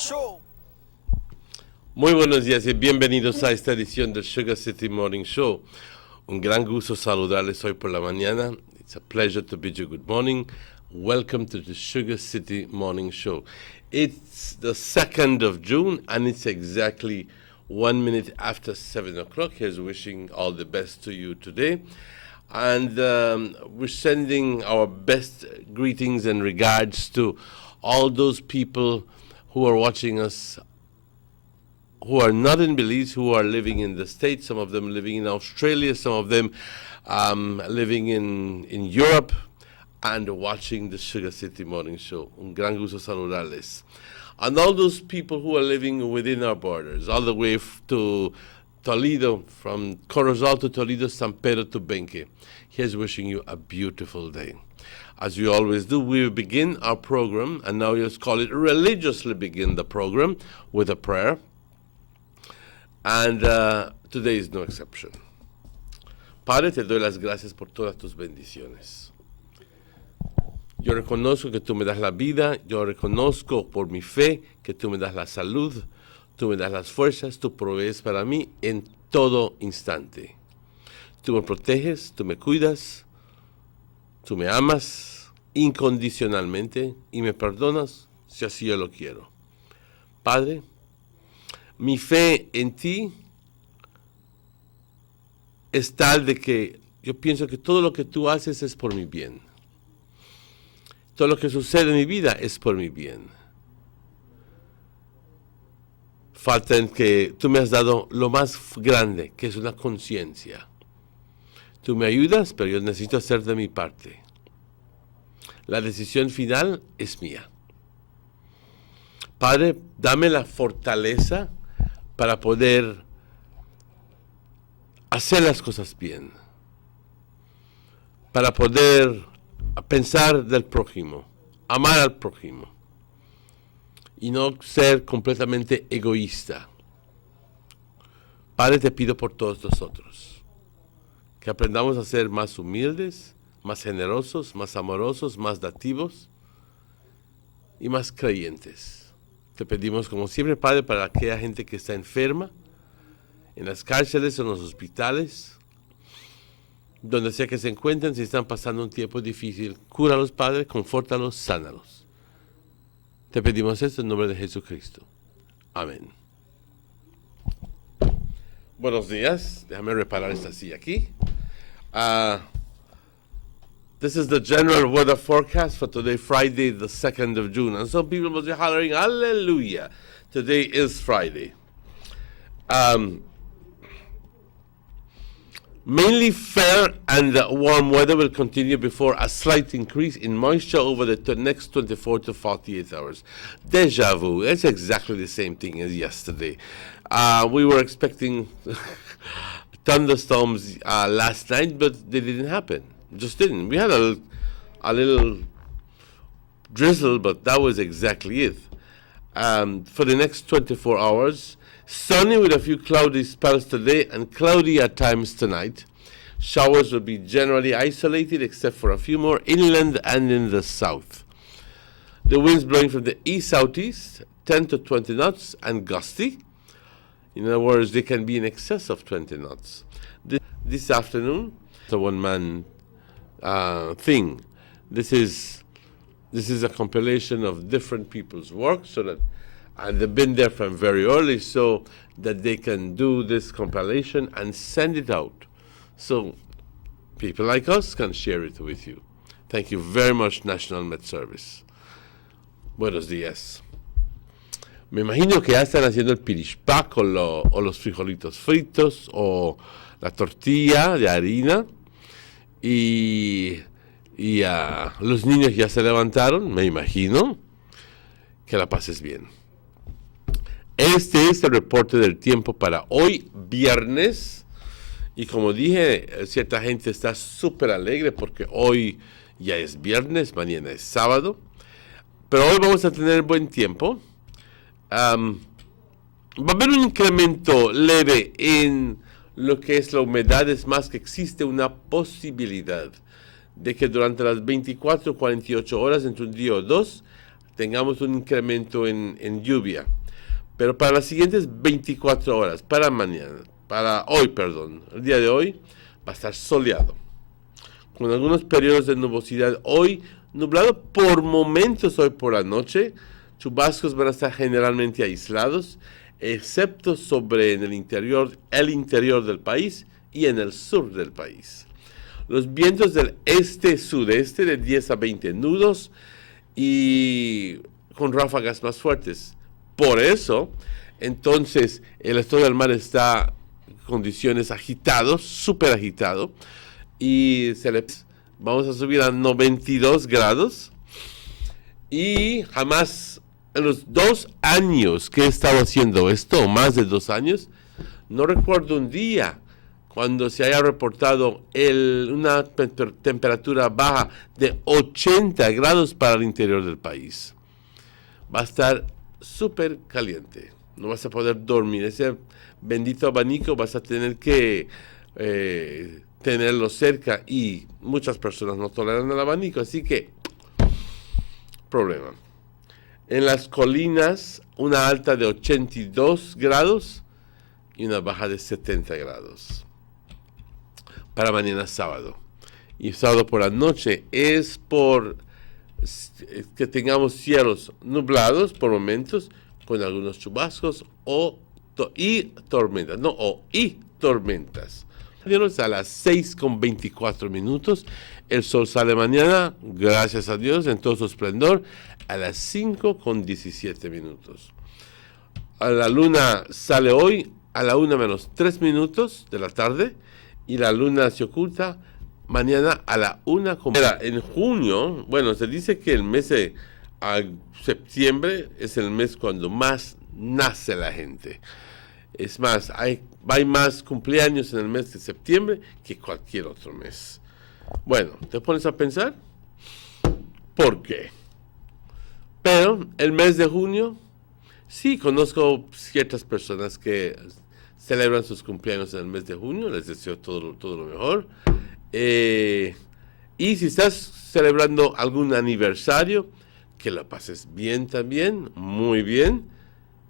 Show. Muy buenos días y bienvenidos a esta edición del Sugar City Morning Show. Un gran gusto saludarles hoy por la mañana. It's a pleasure to bid you good morning. Welcome to the Sugar City Morning Show. It's the 2nd of June and it's exactly 1 minute after 7 o'clock. Here's wishing all the best to you today. And we're sending our best greetings and regards to all those people who are watching us who are not in Belize, who are living in the States, some of them living in Australia, some of them living in Europe, and watching the Sugar City Morning Show. Un gran gusto saludarles. And all those people who are living within our borders, all the way to Toledo, from Corozal to Toledo, San Pedro to Benque. Here's wishing you a beautiful day. As we always do, we will begin our program, and now let's call it religiously begin the program with a prayer. And today is no exception. Padre, te doy las gracias por todas tus bendiciones. Yo reconozco que tú me das la vida, yo reconozco por mi fe que tú me das la salud, tú me das las fuerzas, tú provees para mí en todo instante. Tú me proteges, tú me cuidas, tú me amas incondicionalmente y me perdonas si así yo lo quiero. Padre, mi fe en ti es tal de que yo pienso que todo lo que tú haces es por mi bien. Todo lo que sucede en mi vida es por mi bien. Falta en que tú me has dado lo más grande, que es una conciencia. Tú me ayudas, pero yo necesito hacer de mi parte. La decisión final es mía. Padre, dame la fortaleza para poder hacer las cosas bien, para poder pensar del prójimo, amar al prójimo y no ser completamente egoísta. Padre, te pido por todos nosotros que aprendamos a ser más humildes, más generosos, más amorosos, más dativos y más creyentes. Te pedimos, como siempre, Padre, para aquella gente que está enferma, en las cárceles o en los hospitales, donde sea que se encuentren, si están pasando un tiempo difícil, cúralos, Padre, confórtalos, sánalos. Te pedimos esto en nombre de Jesucristo. Amén. Buenos días. Déjame reparar esta silla aquí. This is the general weather forecast for today, Friday, the 2nd of June. And some people must be hollering, hallelujah. Today is Friday. Mainly fair and warm weather will continue before a slight increase in moisture over the next 24 to 48 hours. Deja vu. It's exactly the same thing as yesterday. We were expecting thunderstorms last night, but they didn't happen. Just didn't. We had a little drizzle, but that was exactly it. For the next 24 hours, sunny with a few cloudy spells today and cloudy at times tonight. Showers will be generally isolated except for a few more inland and in the south. The winds blowing from the east-southeast, 10 to 20 knots and gusty. In other words, they can be in excess of 20 knots. This afternoon, it's a one-man thing. This is a compilation of different people's work, and they've been there from very early, so that they can do this compilation and send it out, so people like us can share it with you. Thank you very much, National Med Service. Buenos días. Me imagino que ya están haciendo el pirishpak o los frijolitos fritos o la tortilla de harina. Y los niños ya se levantaron, me imagino. Que la pases bien. Este es el reporte del tiempo para hoy, viernes. Y como dije, cierta gente está súper alegre porque hoy ya es viernes, mañana es sábado. Pero hoy vamos a tener buen tiempo. Va a haber un incremento leve en lo que es la humedad, es más que existe una posibilidad de que durante las 24 o 48 horas, entre un día o dos, tengamos un incremento en lluvia. Pero para las siguientes 24 horas, el día de hoy, va a estar soleado, con algunos periodos de nubosidad. Hoy, nublado por momentos hoy por la noche. Chubascos van a estar generalmente aislados, excepto en el interior del país y en el sur del país. Los vientos del este-sudeste de 10 a 20 nudos y con ráfagas más fuertes. Por eso, entonces, el estado del mar está en condiciones agitados, súper agitado, y vamos a subir a 92 grados, y jamás, en los 2 años que he estado haciendo esto, o más de 2 años, no recuerdo un día cuando se haya reportado una temperatura baja de 80 grados para el interior del país. Va a estar súper caliente, no vas a poder dormir, ese bendito abanico vas a tener que tenerlo cerca, y muchas personas no toleran el abanico, así que problema. En las colinas, una alta de 82 grados y una baja de 70 grados para mañana sábado. Y sábado por la noche es por que tengamos cielos nublados por momentos, con algunos chubascos y tormentas. A las 6:24, el sol sale mañana, gracias a Dios, en todo su esplendor, a las 5:17. La luna sale hoy a la 1:03 de la tarde, y la luna se oculta mañana a la 1:00. En junio, se dice que el mes de septiembre es el mes cuando más nace la gente. Es más, hay más cumpleaños en el mes de septiembre que cualquier otro mes. Bueno, ¿te pones a pensar? ¿Por qué? Pero el mes de junio, sí, conozco ciertas personas que celebran sus cumpleaños en el mes de junio. Les deseo todo lo mejor. Y si estás celebrando algún aniversario, que lo pases bien también, muy bien.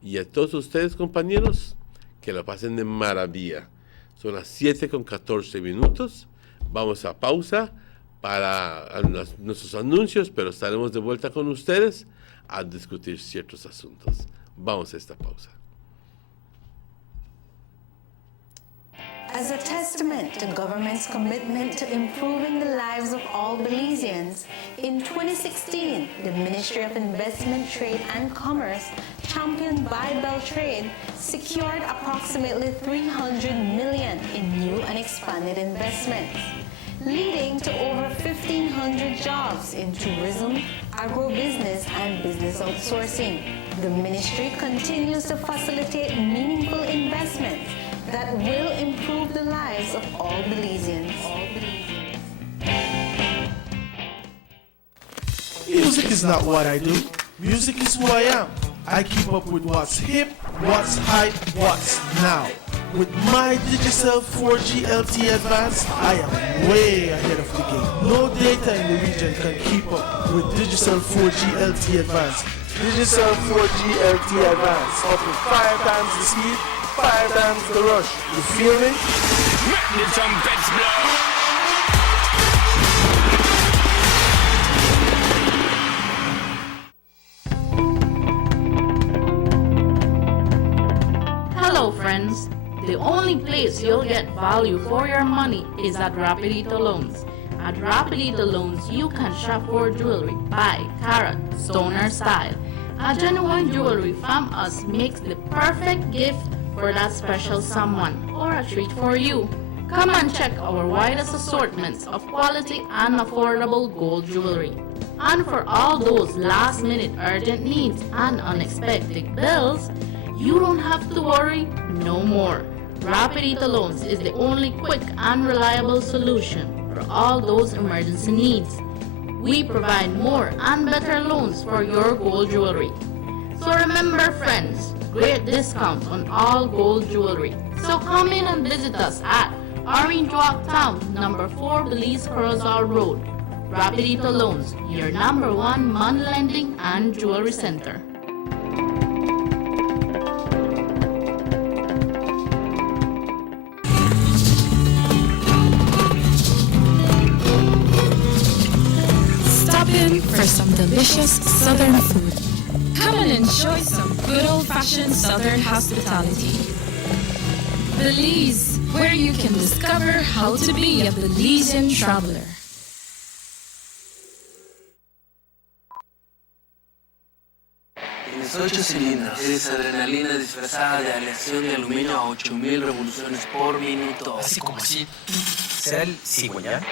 Y a todos ustedes, compañeros, que lo pasen de maravilla. Son las 7:14. Vamos a pausa para nuestros anuncios, pero estaremos de vuelta con ustedes a discutir ciertos asuntos. Vamos a esta pausa. As a testament to government's commitment to improving the lives of all Belizeans, in 2016, the Ministry of Investment, Trade and Commerce, championed by Beltrade, secured approximately $300 million in new and expanded investments, leading to over 1,500 jobs in tourism, agribusiness, and business outsourcing. The ministry continues to facilitate meaningful investments that will improve the lives of all Belizeans. Music is not what I do. Music is who I am. I keep up with what's hip, what's hype, what's now. With my Digicel 4G LTE Advance, I am way ahead of the game. No data in the region can keep up with Digicel 4G LTE Advance. Digicel 4G LTE Advance, up to 5 times the speed, 5 times the rush. You feel me? Make the trumpets blow. Hello friends, the only place you'll get value for your money is at Rapidito Loans. At Rapidito Loans, you can shop for jewelry by carat, stoner style. A genuine jewelry from us makes the perfect gift for that special someone or a treat for you. Come and check our widest assortments of quality and affordable gold jewelry. And for all those last-minute urgent needs and unexpected bills, you don't have to worry no more. Rapidito Loans is the only quick and reliable solution for all those emergency needs. We provide more and better loans for your gold jewelry. So remember friends, great discount on all gold jewelry. So come in and visit us at Orange Walk Town, number 4 Belize Corozal Road. Rapidito Loans, your number one money lending and jewelry center. Stop in for some delicious Southern food. Come and enjoy some good old-fashioned Southern hospitality. Belize, where you can discover how to be a Belizean traveler. Tienes 8 cilindros. Eres adrenalina disfrazada de aleación de aluminio a 8000 revoluciones por minuto. Así como así. ¿Será el cigüeñal?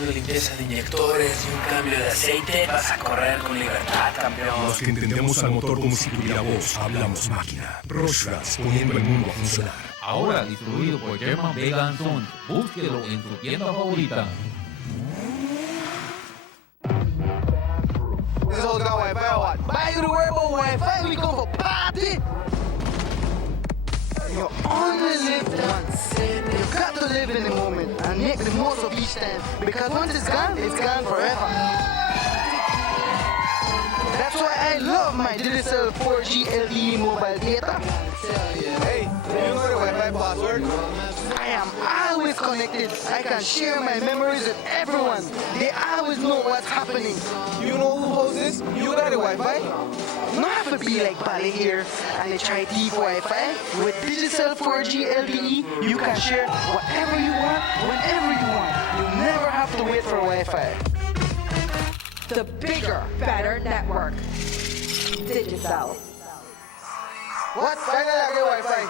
Una limpieza de inyectores y un cambio de aceite. Vas a correr con libertad, campeón. Los que entendemos al motor como si tuviera voz, hablamos máquina. Rushgas, poniendo el mundo a funcionar. Ahora distribuido por German Vega & Sons. Búsquelo en tu tienda favorita. This whole got Wi-Fi or what? Why you to worry about Wi-Fi? We come for party. You only live once. You got to live in the moment and make the most of each time. Because once it's gone forever. That's why I love my Digicel 4G LTE mobile data. Hey, do you know the Wi-Fi password? I am always connected. I can share my memories with everyone. They always know what's happening. You know who hosts this? You got the Wi-Fi? Not have to be like Bali here and they try deep Wi-Fi. With Digicel 4G LTE, you can share whatever you want, whenever you want. You never have to wait for Wi-Fi. The bigger, better network. Digicel. What? Why not I get Wi-Fi?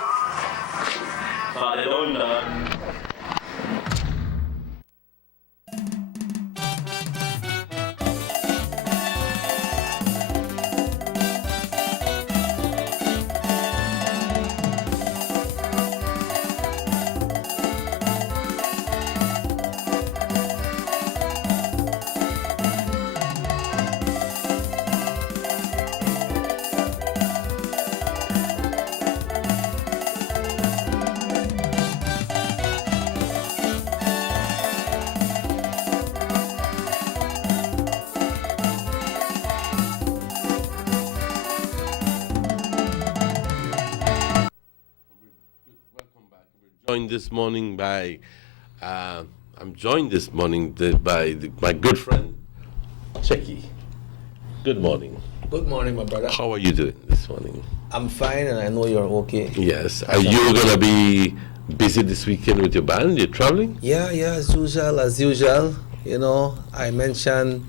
Joined this morning by, I'm joined this morning by my good friend, Checky. Good morning. Good morning, my brother. How are you doing this morning? I'm fine, and I know you're okay. Yes. Are you going to be busy this weekend with your band? You're traveling? Yeah, as usual. You know, I mentioned,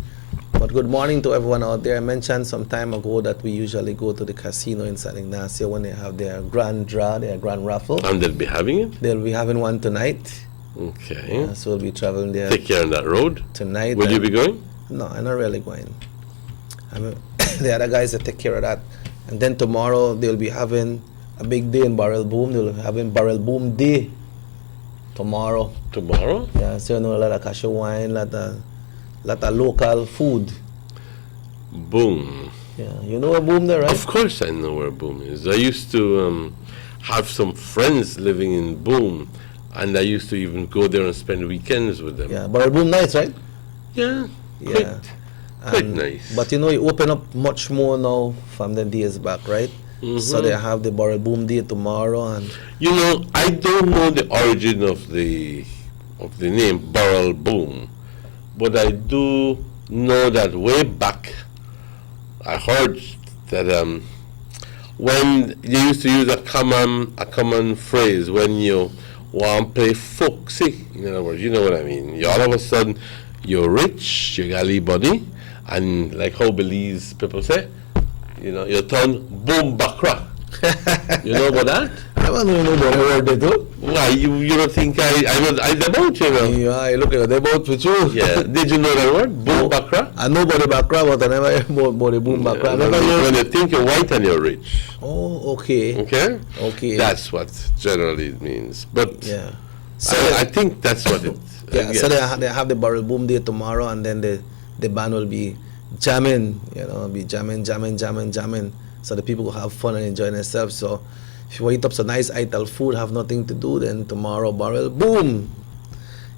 but good morning to everyone out there. I mentioned some time ago that we usually go to the casino in San Ignacio when they have their grand draw, their grand raffle. And they'll be having it? They'll be having one tonight. Okay. So we'll be traveling there. Take care on that road? Tonight. Will you be going? No, I'm not really going. The other guys that take care of that. And then tomorrow they'll be having a big day in Barrel Boom. They'll be having Barrel Boom Day tomorrow. Tomorrow? Yeah, so you know, a lot of cashew wine, lot of local food. Boom. Yeah, you know where Boom there, right? Of course I know where Boom is. I used to have some friends living in Boom, and I used to even go there and spend weekends with them. Yeah, Barrel Boom nice, right? Yeah. Quite nice. But you know, it open up much more now from the days back, right? Mm-hmm. So they have the Barrel Boom Day tomorrow, and you know, I don't know the origin of the name Barrel Boom, but I do know that way back I heard that when you used to use a common phrase when you want to play folksy, in other words, you know what I mean. You all of a sudden you're rich, you got a money, and like how Belize people say, you know, you turn boom bakra. You know about that? I don't know about the word they do. Why, you don't think I know about, you know? Yeah, I look at the boat with you. Yeah, did you know that word? Boom bakra? I know about the bakra, but I never heard about the boom bakra. When you think you're white and you're rich. Oh, okay. Okay? That's what generally it means. But yeah. So I think that's what it yeah, so they have the Barrel Boom Day tomorrow, and then the band will be jamming, you know, be jamming. So the people will have fun and enjoy themselves. So if you eat up some nice ital food, have nothing to do, then tomorrow Barrel Boom.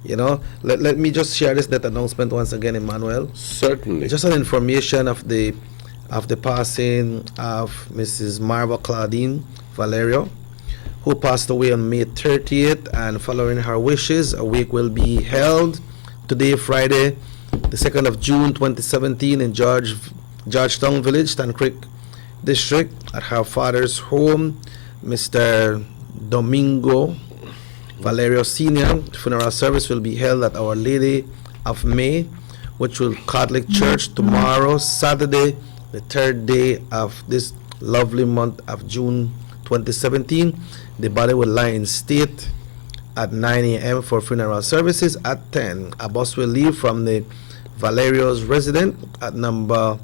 You know, let me just share that announcement once again, Emmanuel. Certainly. Just an information of the passing of Mrs. Marva Claudine Valerio, who passed away on May 30th, and following her wishes, a wake will be held today, Friday, the 2nd of June 2017, in Georgetown Village, Stan Creek District, at her father's home, Mr. Domingo Valerio Sr. Funeral service will be held at Our Lady of May, which will Catholic Church, tomorrow, Saturday, the 3rd day of this lovely month of June 2017. The body will lie in state at 9 a.m. for funeral services. At 10, a bus will leave from the Valerio's residence at number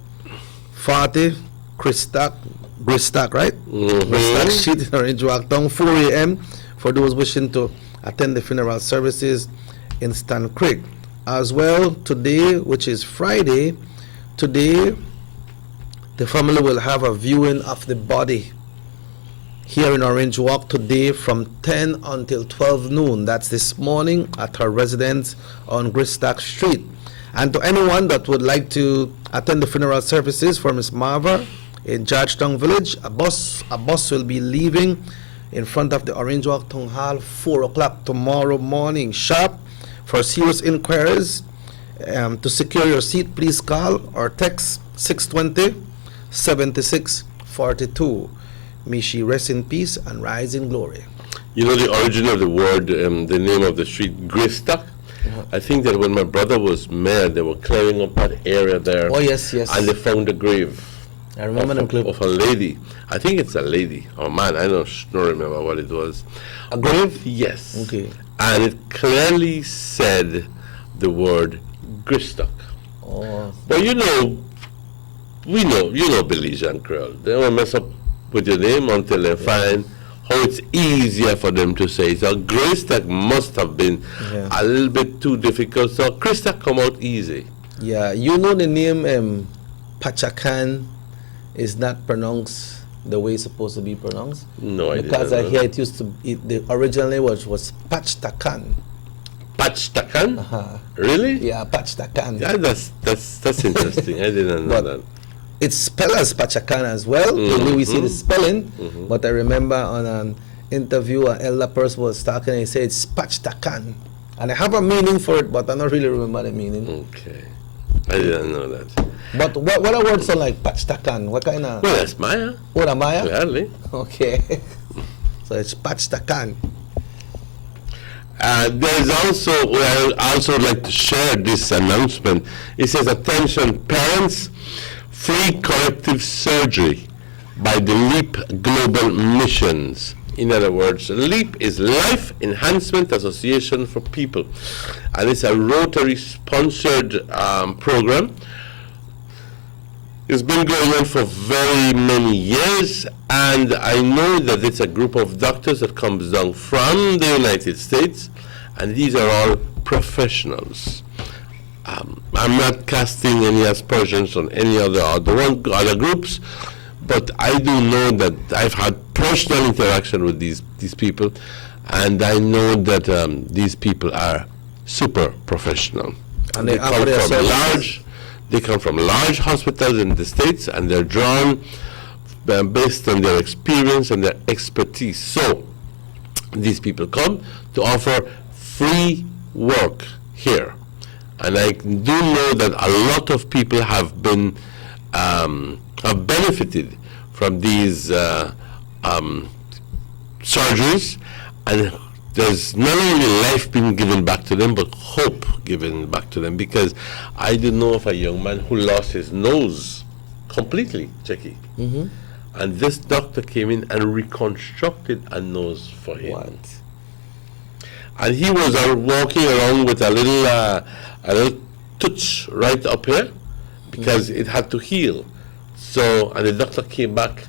40 Bristack, right? Bristack Street in Orange Walk, 4 a.m. for those wishing to attend the funeral services in Stan Creek. As well, today, which is Friday, today the family will have a viewing of the body here in Orange Walk today from 10 until 12 noon. That's this morning at her residence on Bristack Street. And to anyone that would like to attend the funeral services for Miss Marva in Georgetown Village, a bus will be leaving in front of the Orange Walk Town Hall 4 o'clock tomorrow morning sharp. For serious inquiries, to secure your seat, please call or text 620-7642. May she rest in peace and rise in glory. You know the origin of the word, the name of the street, Greystock? I think that when my brother was mayor, they were clearing up that area there. Oh, yes, yes. And they found a grave. I remember of a lady. I think it's a lady or man. I don't remember what it was. A grave? Yes. Okay. And it clearly said the word Greystock. Oh. But you know Belizean Creole. They won't mess up with your name until they find how it's easier for them to say. So Greystock must have been a little bit too difficult. So Greystock come out easy. Yeah, you know the name Pachacan is not pronounced the way it's supposed to be pronounced? No, I didn't. Because I hear it used to be, the original name was Pachtacan. Pachtacan? Really? Yeah, Pachtacan. Yeah, that's interesting. I didn't know that. It's spelled as Pachacan as well, the way we see the spelling. But I remember on an interview, an elder person was talking and he said it's Pachtacan. And I have a meaning for it, but I don't really remember the meaning. Okay. I didn't know that. But what a word sound like Pachtacan? What kind of? Well, that's Maya. Oh, the Maya? Clearly. Okay. So it's Pachtacan. There's also, I also like to share this announcement. It says, attention parents, free corrective surgery by the LEAP Global Missions. In other words, LEAP is Life Enhancement Association for People. And it's a Rotary-sponsored program. It's been going on for very many years, and I know that it's a group of doctors that comes down from the United States, and these are all professionals. I'm not casting any aspersions on any other groups, but I do know that I've had personal interaction with these people, and I know that these people are super professional. And they come from large hospitals in the States, and they're drawn based on their experience and their expertise. So these people come to offer free work here. And I do know that a lot of people have been have benefited from these surgeries, and there's not only life being given back to them, but hope given back to them. Because I do know of a young man who lost his nose completely, Jackie. And this doctor came in and reconstructed a nose for him. What? And he was walking around with a little touch right up here because it had to heal. So, and the doctor came back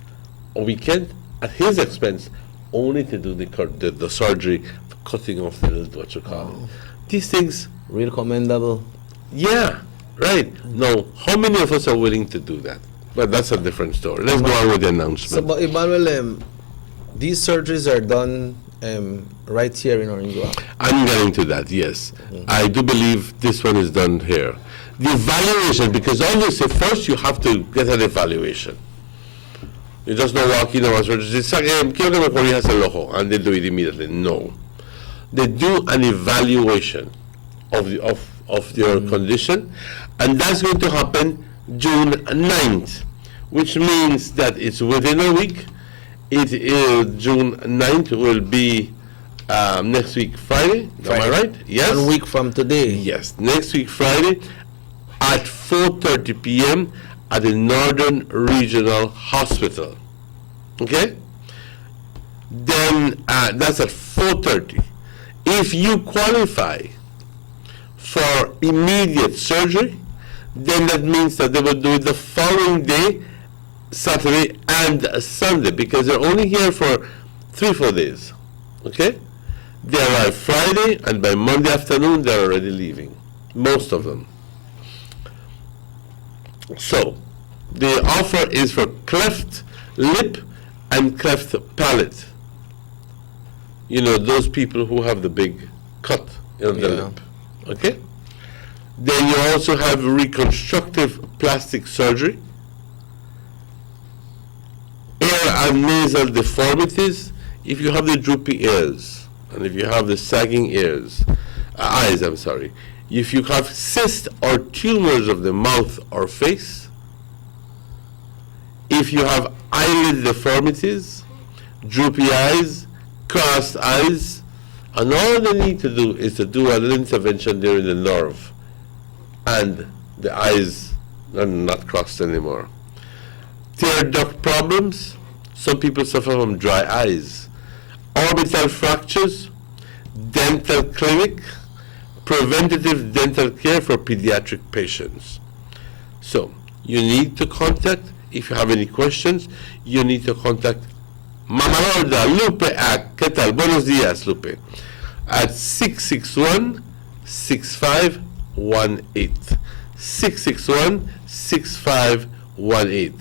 a weekend at his expense, only to do the surgery, cutting off the little, what you call it. These things. Real commendable. Yeah, right. Now, how many of us are willing to do that? But that's a different story. Let's go on with the announcement. So, but Emmanuel, these surgeries are done right here in Orange Walk? I'm getting to that, yes. I do believe this one is done here. The evaluation, because obviously first you have to get an evaluation. You just don't walk in and say, quiero que me corrijas el ojo, and they do it immediately. No. They do an evaluation of your condition, and that's going to happen June 9th, which means that it's within a week. It is June 9th will be next week Friday. Am I right? Yes. 1 week from today. Yes, next week Friday at 4:30 p.m. at the Northern Regional Hospital. Okay? Then that's at 4:30. If you qualify for immediate surgery, then that means that they will do it the following day, Saturday and Sunday, because they're only here for 3-4 days. Okay? They arrive Friday, and by Monday afternoon they're already leaving. Most of them. So, the offer is for cleft lip and cleft palate. You know, those people who have the big cut in the lip. Okay? Then you also have reconstructive plastic surgery, ear and nasal deformities. If you have the droopy ears, and if you have the sagging eyes, if you have cysts or tumors of the mouth or face, if you have eyelid deformities, droopy eyes, crossed eyes, and all they need to do is to do a little intervention during the nerve, and the eyes are not crossed anymore. Tear duct problems, some people suffer from dry eyes. Orbital fractures, dental clinic, preventative dental care for pediatric patients. So, you need to contact, if you have any questions, you need to contact Mama Lorda, Lupe at, ¿qué tal? Buenos días, Lupe. At 661-6518. 661-6518.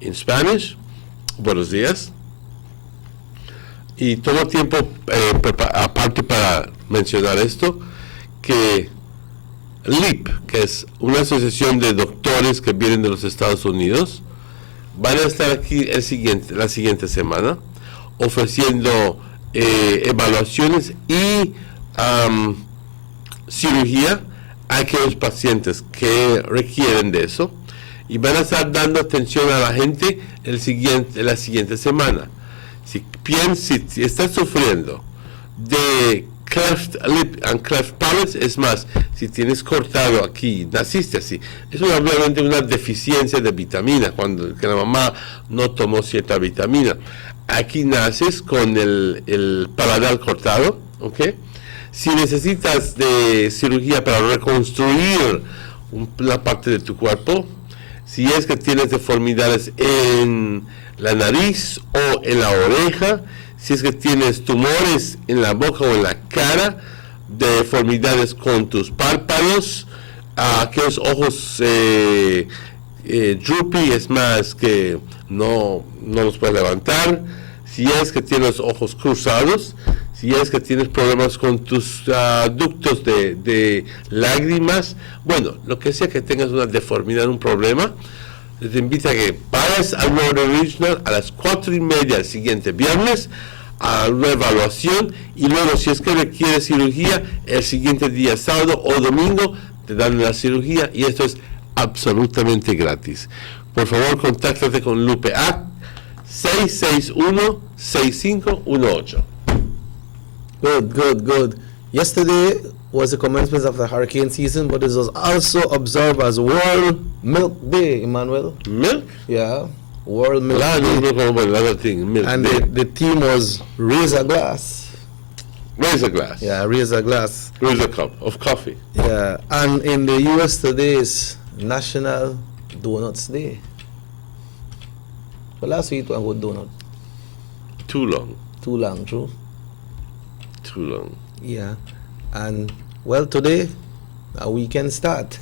In Spanish, buenos días. Y tomo tiempo aparte para mencionar esto, que LEAP, que es una asociación de doctores que vienen de los Estados Unidos, van a estar aquí la siguiente semana ofreciendo evaluaciones y cirugía a aquellos pacientes que requieren de eso, y van a estar dando atención a la gente la siguiente semana. Si estás sufriendo de cleft lip and cleft palate, es más, si tienes cortado aquí, naciste así, es obviamente una deficiencia de vitamina, que la mamá no tomó cierta vitamina. Aquí naces con el paladar cortado, ¿ok? Si necesitas de cirugía para reconstruir una parte de tu cuerpo, si es que tienes deformidades en la nariz o en la oreja, si es que tienes tumores en la boca o en la cara, deformidades con tus párpados, aquellos ojos droopy, es más que no los puedes levantar, si es que tienes ojos cruzados, si es que tienes problemas con tus ductos de lágrimas, bueno, lo que sea que tengas una deformidad, un problema, te invito a que vayas al Northern Regional a las 4:30 el siguiente viernes a una evaluación, y luego si es que requiere cirugía el siguiente día, sábado o domingo, te dan la cirugía, y esto es absolutamente gratis. Por favor, contáctate con Lupe a 661-6518. Good. Yesterday was the commencement of the hurricane season, but it was also observed as World Milk Day, Emmanuel. Milk? Yeah, World Milk Day. Milk and Day. The theme was raise a glass. Raise a glass. Yeah, raise a glass. Raise a cup of coffee. Yeah, and in the US today is National Donuts Day. But last week, one good donut. Too long. Too long, true. Too long. Yeah, and well, today, a weekend start.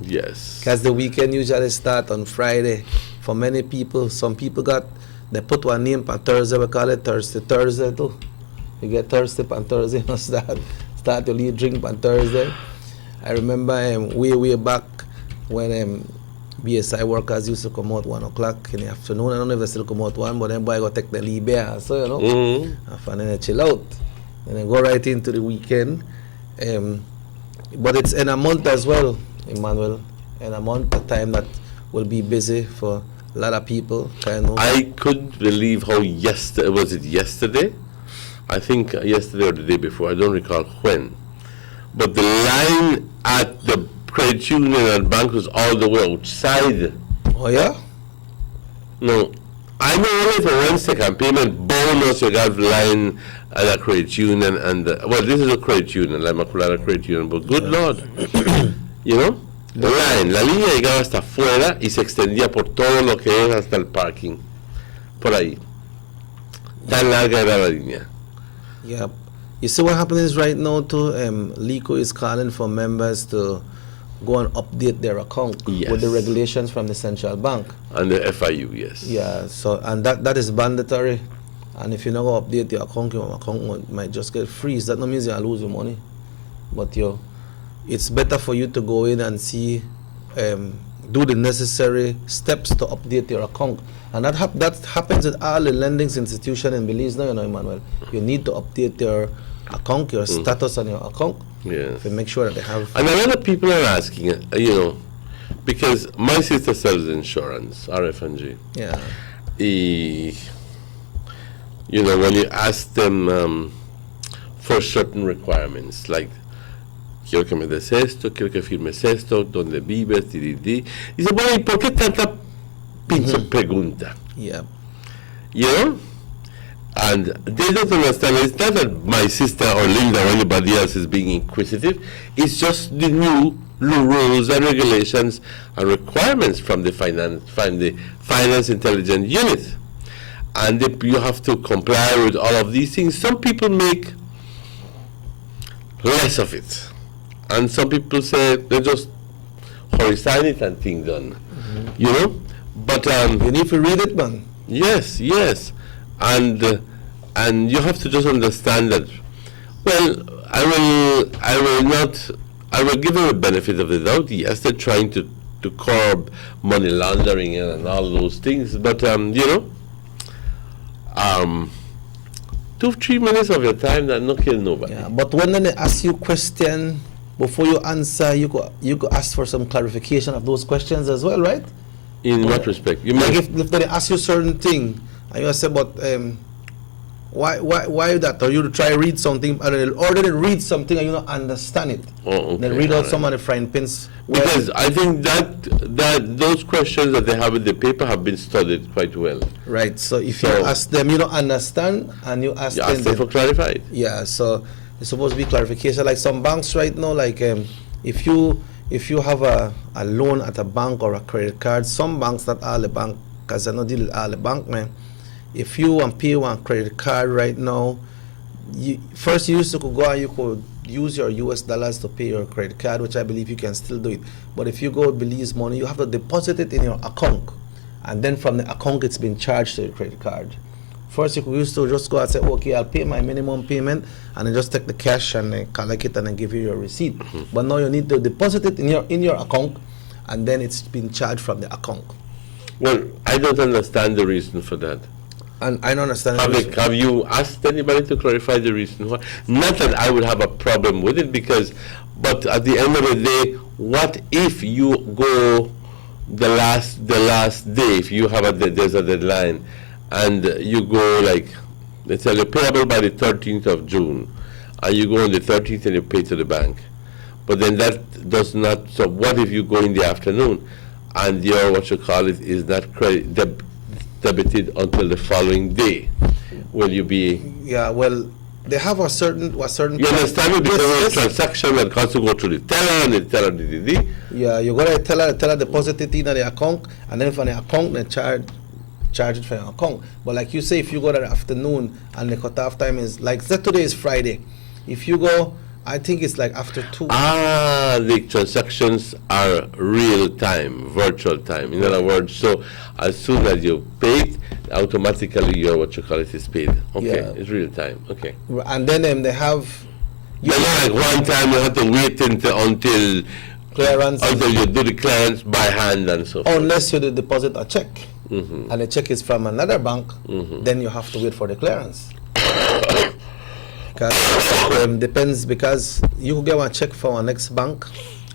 Yes. Because the weekend usually start on Friday. For many people, some people they put one name on Thursday, we call it Thursday too. You get thirsty on Thursday, you start to leave drink on Thursday. I remember way back when BSI workers used to come out 1 o'clock in the afternoon. I don't know if they still come out 1, but then boy go take the leave there, so you know, and then they chill out. And then go right into the weekend. But it's in a month as well, Emmanuel. In a month, a time that will be busy for a lot of people. Kind of. I couldn't believe how yesterday? I think yesterday or the day before, I don't recall when. But the line at the credit union and bank was all the way outside. Oh yeah? No. I know only for 1 second payment bonus you got line at a credit union and well, this is a credit union, La Inmaculada Credit Union, but good Lord, you know, la línea llegaba hasta afuera y se extendía por todo lo que es hasta el parking, por ahí. Tan larga era la línea. Yeah. You see what happens right now too, LICO is calling for members to go and update their account with the regulations from the central bank. And the FIU, yes. Yeah, so, and that is mandatory. And if you not go update your account might just get freeze. That no means you lose your money. But it's better for you to go in and see, do the necessary steps to update your account. And that happens at all the lending institutions in Belize now, you know, Emmanuel. You need to update your account, your status on your account. Yes. To make sure that they have. And a lot of people are asking, you know, because my sister sells insurance, RF&G. Yeah. You know, when you ask them for certain requirements, like, quiero que me des esto, quiero que firmes esto, donde vives, dice, bueno, ¿y por qué tanta pinche pregunta? Yeah. You know? And they don't understand. It's not that my sister or Linda or anybody else is being inquisitive. It's just the new rules and regulations and requirements from the finance intelligence unit. And you have to comply with all of these things. Some people make less of it. And some people say they just horizon it and things done. You know? But you need to read it, man. Yes, yes. And you have to just understand that, well, I will give them a benefit of the doubt. Yes, they're trying to curb money laundering and all those things, but you know, 2-3 minutes of your time that not kill nobody. Yeah, but when they ask you question, before you answer, you could ask for some clarification of those questions as well, right? In what respect? You like if they ask you certain thing, and you say, but why that? Or you try read something, or they read something and you don't understand it. Oh, okay. They read out some of the frying pins. Because I think that those questions that they have in the paper have been studied quite well. Right. So if you ask them, you don't understand, and you ask them for clarified. Yeah. So it's supposed to be clarification. Like some banks right now, like if you have a loan at a bank or a credit card, some banks, not all the bank, because I don't deal with all the bank, man. If you want to pay one credit card right now, first you used to go and you could use your US dollars to pay your credit card, which I believe you can still do it. But if you go with Belize money, you have to deposit it in your account. And then from the account, it's been charged to your credit card. First, you used to just go and say, okay, I'll pay my minimum payment, and then just take the cash and then collect it and then give you your receipt. But now you need to deposit it in your account, and then it's been charged from the account. Well, I don't understand the reason for that. And I don't understand. Have you asked anybody to clarify the reason why? Not that I would have a problem with it, but at the end of the day, what if you go the last day? If you have there's a deadline, and you go like, let's say you're payable by the 13th of June, and you go on the 13th and you pay to the bank, but then that does not. So what if you go in the afternoon, and your what you call it is not debited until the following day? Will you be? Yeah, well, they have a certain. You understand it, because it's a transaction that has to go through the teller, and the teller did. Yeah, you go to the teller deposit it in the account, and then from the account they charge it from your account. But like you say, if you go to the afternoon and the cutoff time is like, say today is Friday, if you go I think it's like after 2. The transactions are real time, virtual time. In other words, so as soon as you paid, automatically your what you call it is paid. Okay, Yeah. it's real time. Okay. And then they have But not like one time you have to wait until clearance, until you do the clearance by hand and so forth. unless you deposit a check, Mhm. and the check is from another bank, then you have to wait for the clearance. Because depends, because you could get one check from our next bank,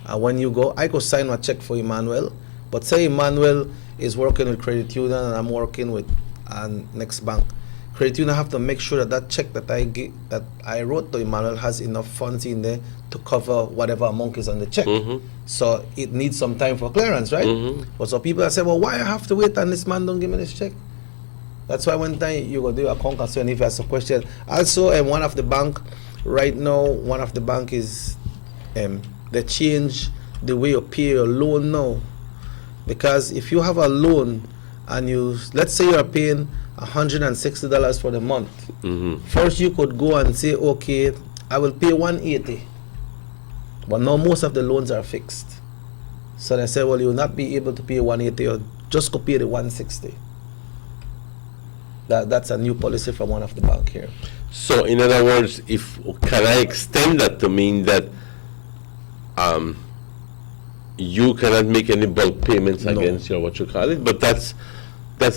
and when you go, I could sign a check for Emmanuel, but say Emmanuel is working with Credit Union and I'm working with next bank. Credit Union have to make sure that that check that I wrote to Emmanuel has enough funds in there to cover whatever amount is on the check. So it needs some time for clearance, right? But so people say, well, why I have to wait and this man don't give me this check? That's why one time you go do your account concern if you ask a question. Also, one of the bank right now, one of the bank is they change the way you pay your loan now. Because if you have a loan and let's say you are paying $160 for the month. First you could go and say, okay, I will pay $180. But now most of the loans are fixed. So they say, well, you will not be able to pay $180 or just go pay the $160. That's a new policy from one of the bank here. So in other words, can I extend that to mean that you cannot make any bulk payments against your what you call it? But that's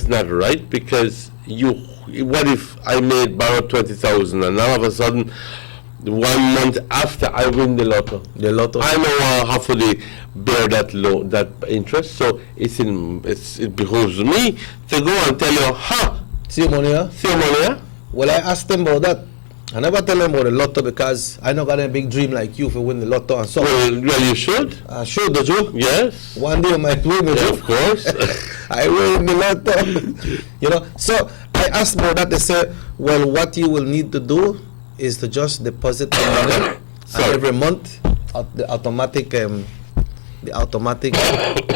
not right, because what if I borrowed 20,000 and all of a sudden 1 month after I win the lotto, I know I have to bear that interest. So it behooves me to go and tell you, see money, yeah? Well, I asked them about that. I never tell them about the lotto because I not got a big dream like you for win the lotto and so. Well, you should. I should, don't you? Yes. One day I might win it. Yeah, of course. I win the lotto. So I asked about that. They said, well, what you will need to do is to just deposit the money and every month the automatic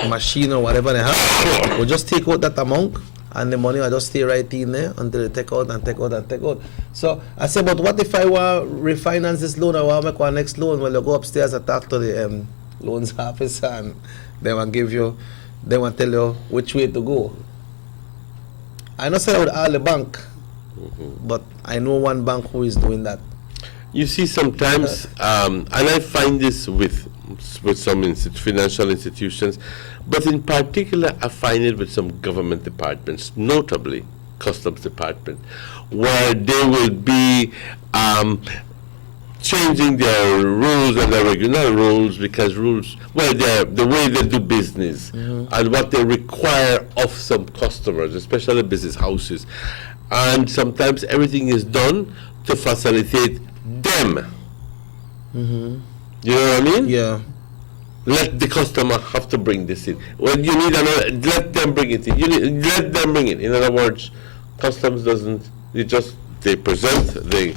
machine or whatever they have will just take out that amount. And the money will just stay right in there until they take out and take out and take out. So I said, but what if I want to refinance this loan or want to make one next loan? Well, you go upstairs and talk to the loans officer and they will tell you which way to go. I not say with all the bank, but I know one bank who is doing that. You see, sometimes, and I find this with some financial institutions, but in particular, I find it with some government departments, notably Customs Department, where they will be changing their rules and their regular rules because the way they do business and what they require of some customers, especially business houses. And sometimes everything is done to facilitate them. You know what I mean? Yeah. Let the customer have to bring this in. When you need another, let them bring it in. Let them bring it. In other words, customs doesn't. They present their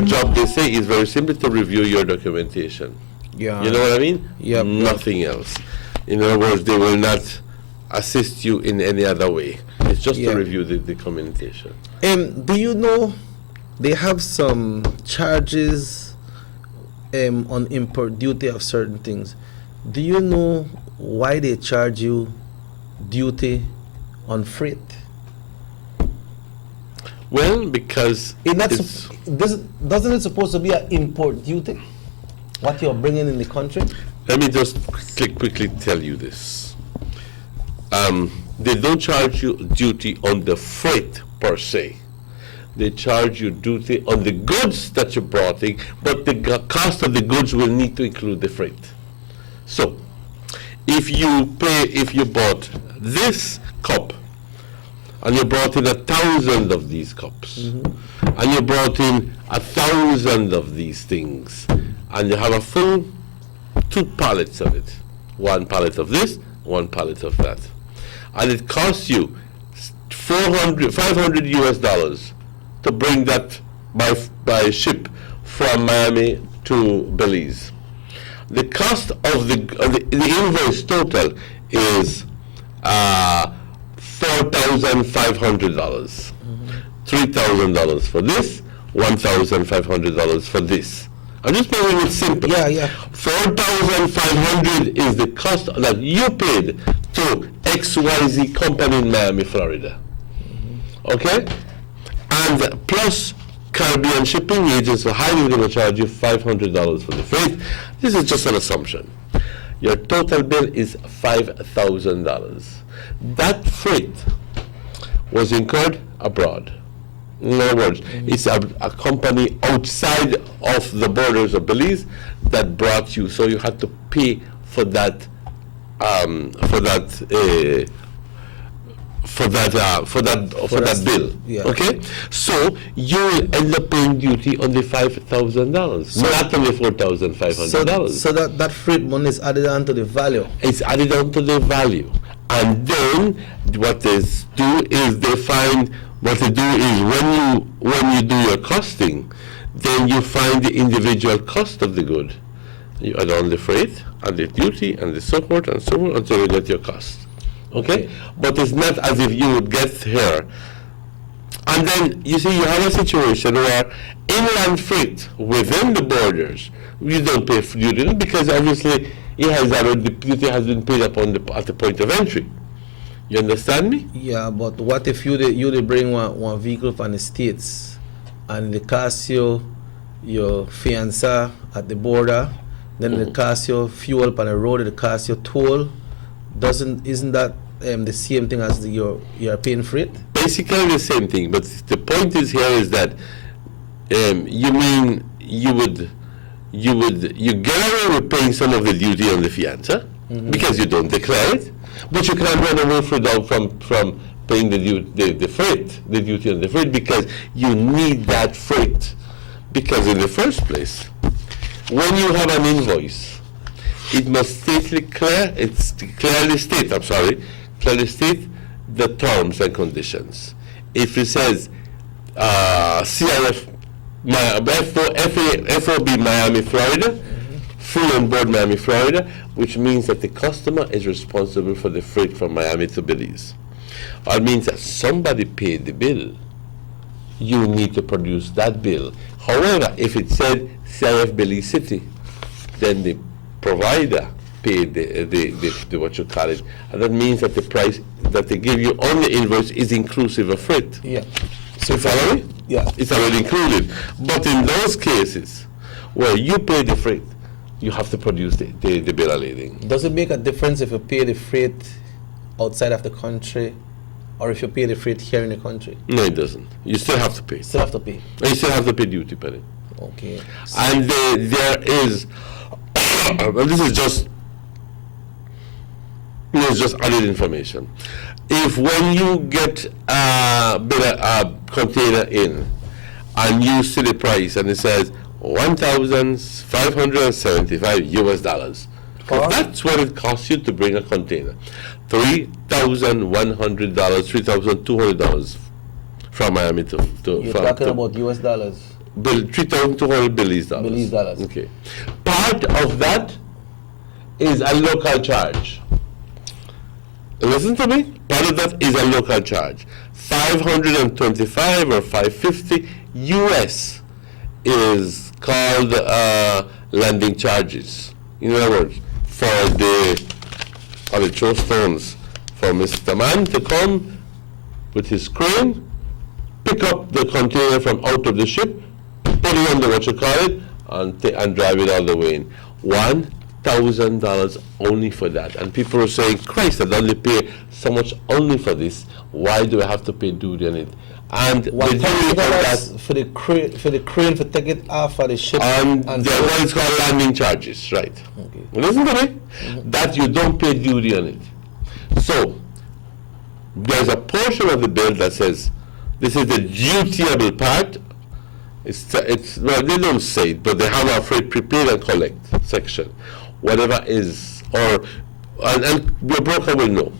job. They say is very simply to review your documentation. Yeah. You know what I mean? Yeah. Nothing else. In other words, they will not assist you in any other way. It's just to review the documentation. Do you know they have some charges on import duty of certain things? Do you know why they charge you duty on freight? Well, because doesn't it supposed to be an import duty? What you're bringing in the country? Let me just quickly tell you this. They don't charge you duty on the freight per se. They charge you duty on the goods that you brought in, but the cost of the goods will need to include the freight. So, if you bought this cup, and you brought in 1,000 of these cups, and you brought in 1,000 of these things, and you have a full 2 pallets of it, 1 pallet of this, 1 pallet of that, and it costs you $500 US to bring that by ship from Miami to Belize. The cost of the invoice total is $4,500. $3,000 for this, $1,500 for this. I'm just making it simple. Yeah. 4,500 is the cost that you paid to XYZ company in Miami, Florida. Okay? And plus Caribbean shipping agents are highly going to charge you $500 for the freight. This is just an assumption. Your total bill is $5,000. That freight was incurred abroad. In other words, it's a company outside of the borders of Belize that brought you, so you had to pay for that bill. Yeah. Okay, so you will end up paying duty on the $5,000, not on the $4,500. So that freight money is added on to the value. It's added on to the value, and then what they do is when you do your costing, then you find the individual cost of the good. You add on the freight and the duty and the so forth and so on until you get your cost. Okay? But it's not as if you would get here. And then you see you have a situation where inland freight within the borders, you don't pay for duty because obviously the duty has been paid up at the point of entry. You understand me? Yeah, but what if you bring one vehicle from the States and they cost you your fiancé at the border, then they cost you fuel on the road, they cost you toll? Isn't that the same thing as your paying freight? Basically the same thing, but the point is here is that you mean you get away with paying some of the duty on the fiancé because you don't declare it, but you can't run away from paying the freight, the duty on the freight, because you need that freight. Because in the first place, when you have an invoice, it must clearly state the terms and conditions. If it says CRF, FOB Miami, Florida, free on board Miami, Florida, which means that the customer is responsible for the freight from Miami to Belize. It means that somebody paid the bill. You need to produce that bill. However, if it said CRF Belize City, then the provider paid the what you call it, and that means that the price that they give you on the invoice is inclusive of freight. Yeah. So follow me? Yeah. It's already included. But in those cases where you pay the freight, you have to produce the bill of lading. Does it make a difference if you pay the freight outside of the country or if you pay the freight here in the country? No, it doesn't. You still have to pay. Still have to pay. And you still have to pay duty per it. Okay. And there is, well, this is just added information. If when you get a container in and you see the price and it says $1,575 that's what it costs you to bring a container. $3,100, $3,200 from Miami to You're talking about US dollars. $3,200 Belize dollars. Belize dollars. Okay. Part of that is a local charge. Listen to me. Part of that is a local charge. $525 or $550 US is called landing charges. In other words, for the trust funds for Mr. Man to come with his crane, pick up the container from out of the ship, put it under what you call it, and drive it all the way in. $1,000 only for that. And people are saying, Christ, I'd only pay so much only for this. Why do I have to pay duty on it? And $1,000 for the crane for take it off of the ship. And what is called landing charges, right? Okay. Listen to me. That you don't pay duty on it. So there's a portion of the bill that says this is the dutiable part. It's well, they don't say it, but they have a freight prepaid and collect section. Whatever is, and your broker will know.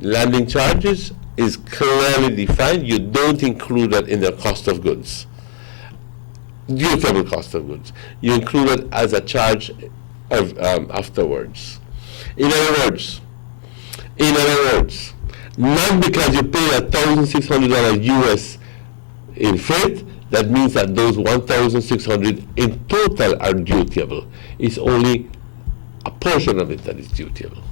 Landing charges is clearly defined. You don't include that in the cost of goods. Dutiable cost of goods. You include it as a charge of, afterwards. In other words, not because you pay $1,600 US in freight, that means that those 1,600 in total are dutiable. It's only a portion of it that is dutiable.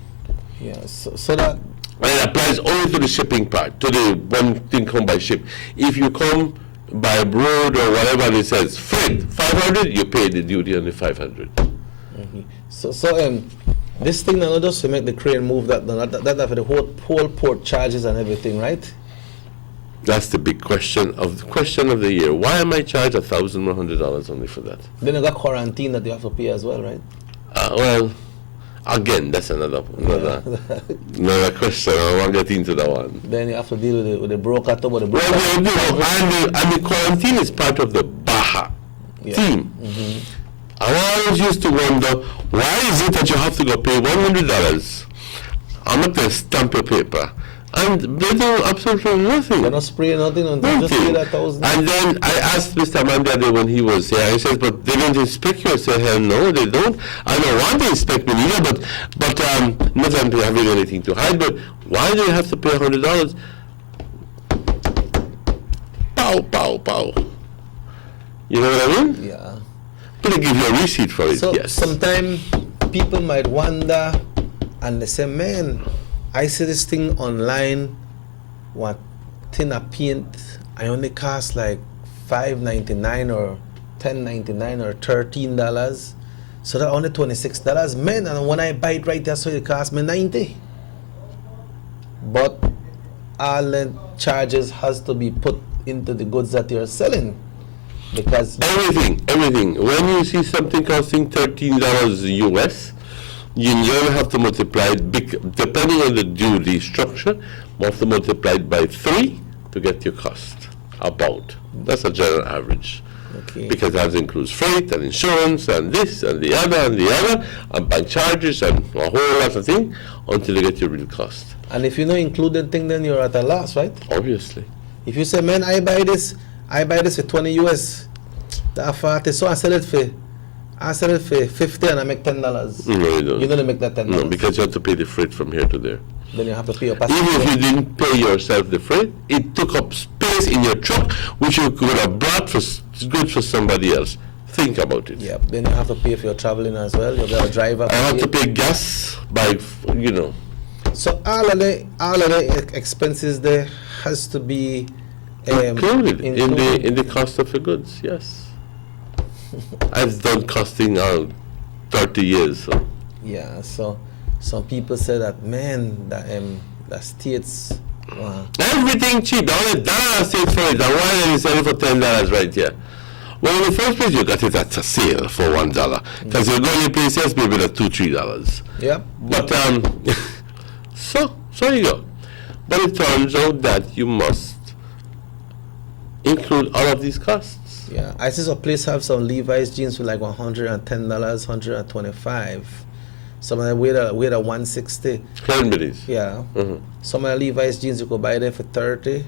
Yeah, so that... And it applies only to the shipping part, to the one thing come by ship. If you come by road or whatever it says, freight, 500, you pay the duty on the 500. Mm-hmm. So this thing now just to make the crane move that for the whole port charges and everything, right? That's the big question of the year. Why am I charged $1,100 only for that? Then you got quarantine that you have to pay as well, right? Well, again, that's another question. I won't get into that one. Then you have to deal with the broker too, but the broker. Well, and the quarantine is part of the Baja team. Mm-hmm. I always used to wonder, why is it that you have to go pay $100? I'm not going to stamp your paper. And they do absolutely nothing. They're not spraying nothing until just pay that $1,000. And then I asked Mr. Man the other day when he was here, I said, but they don't inspect you. I said, hell no, they don't. I don't want to inspect me either, but not that I'm having anything to hide, but why do you have to pay $100? Pow, pow, pow. You know what I mean? Yeah. I'm going to give you a receipt for it, so yes. Sometimes people might wonder, and they say, man, I see this thing online, what tin of paint, I only cost like $5.99 or $10.99 or $13. So that only $26. Man, and when I buy it right there, so it cost me $90. But all the charges has to be put into the goods that you're selling. Because everything. When you see something costing $13 US, you never have to multiply it, depending on the duty structure, you have to multiply it by 3 to get your cost, about. That's a general average. Okay. Because that includes freight and insurance and this and the other, and bank charges and a whole lot of things until you get your real cost. And if you don't include the thing, then you're at a loss, right? Obviously. If you say, man, I buy this for 20 US, that 40, so I sell it for 50 and I make $10. No, you don't. You don't make that $10. No, because you have to pay the freight from here to there. Then you have to pay your passenger. Even if you didn't pay yourself the freight, it took up space in your truck, which you could have brought for goods for somebody else. Think about it. Yeah, then you have to pay for your traveling as well. You've got a driver. I have to pay gas by, So all of the expenses there has to be included in the cost of your goods. Yes. I've done costing 30 years. So. Yeah, so some people say that, man, the states... Everything cheap. The only dollar states for it. And why are you selling for $10 right here? Well, in the first place, you got it at a sale for $1. Because you're going to pay sales maybe at $2-3. Yep. But, so you go. But it turns out that you must include all of these costs. Yeah, I see some place have some Levi's jeans for like $110, $125. Some of them weigh at $160. Cranberries. Yeah. Mm-hmm. Some of the Levi's jeans you could buy them for $30.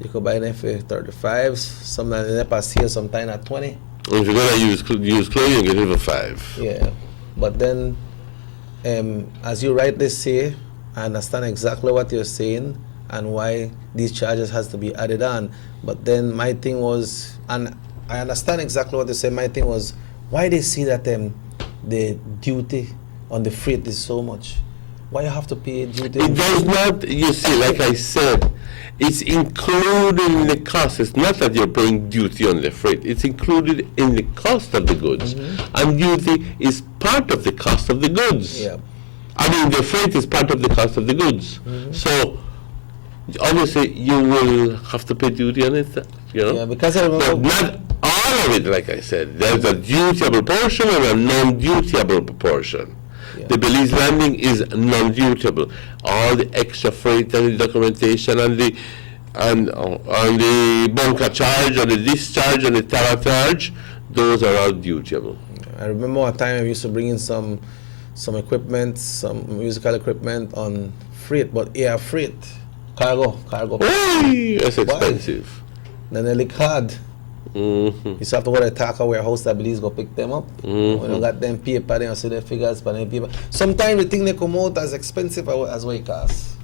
You could buy them for $35. Some of them pass here sometime at $20. If you're gonna use clothing, you get it for $5. Yeah, but then, as you rightly say, I understand exactly what you're saying and why these charges has to be added on. But then my thing was, and I understand exactly what they say. My thing was, why they see that the duty on the freight is so much? Why you have to pay duty? It does not. You see, like I said, it's included in the cost. It's not that you're paying duty on the freight. It's included in the cost of the goods, and duty is part of the cost of the goods. Yeah. I mean, the freight is part of the cost of the goods. So obviously, you will have to pay duty on it, Yeah, because I remember. But not all of it, like I said. There's a dutiable portion and a non-dutiable portion. Yeah. The Belize landing is non-dutiable. All the extra freight and the documentation and the bunker charge and the discharge and the tariff charge, those are all dutiable. I remember one time I used to bring in some equipment, some musical equipment on freight, but air freight. Cargo. Hey, that's expensive. Then they look hard. You still have to go to the Taka warehouse that Belize go pick them up. When you got them paper, then you see the figures, but then paper. Sometimes the thing they come out as expensive as what it costs.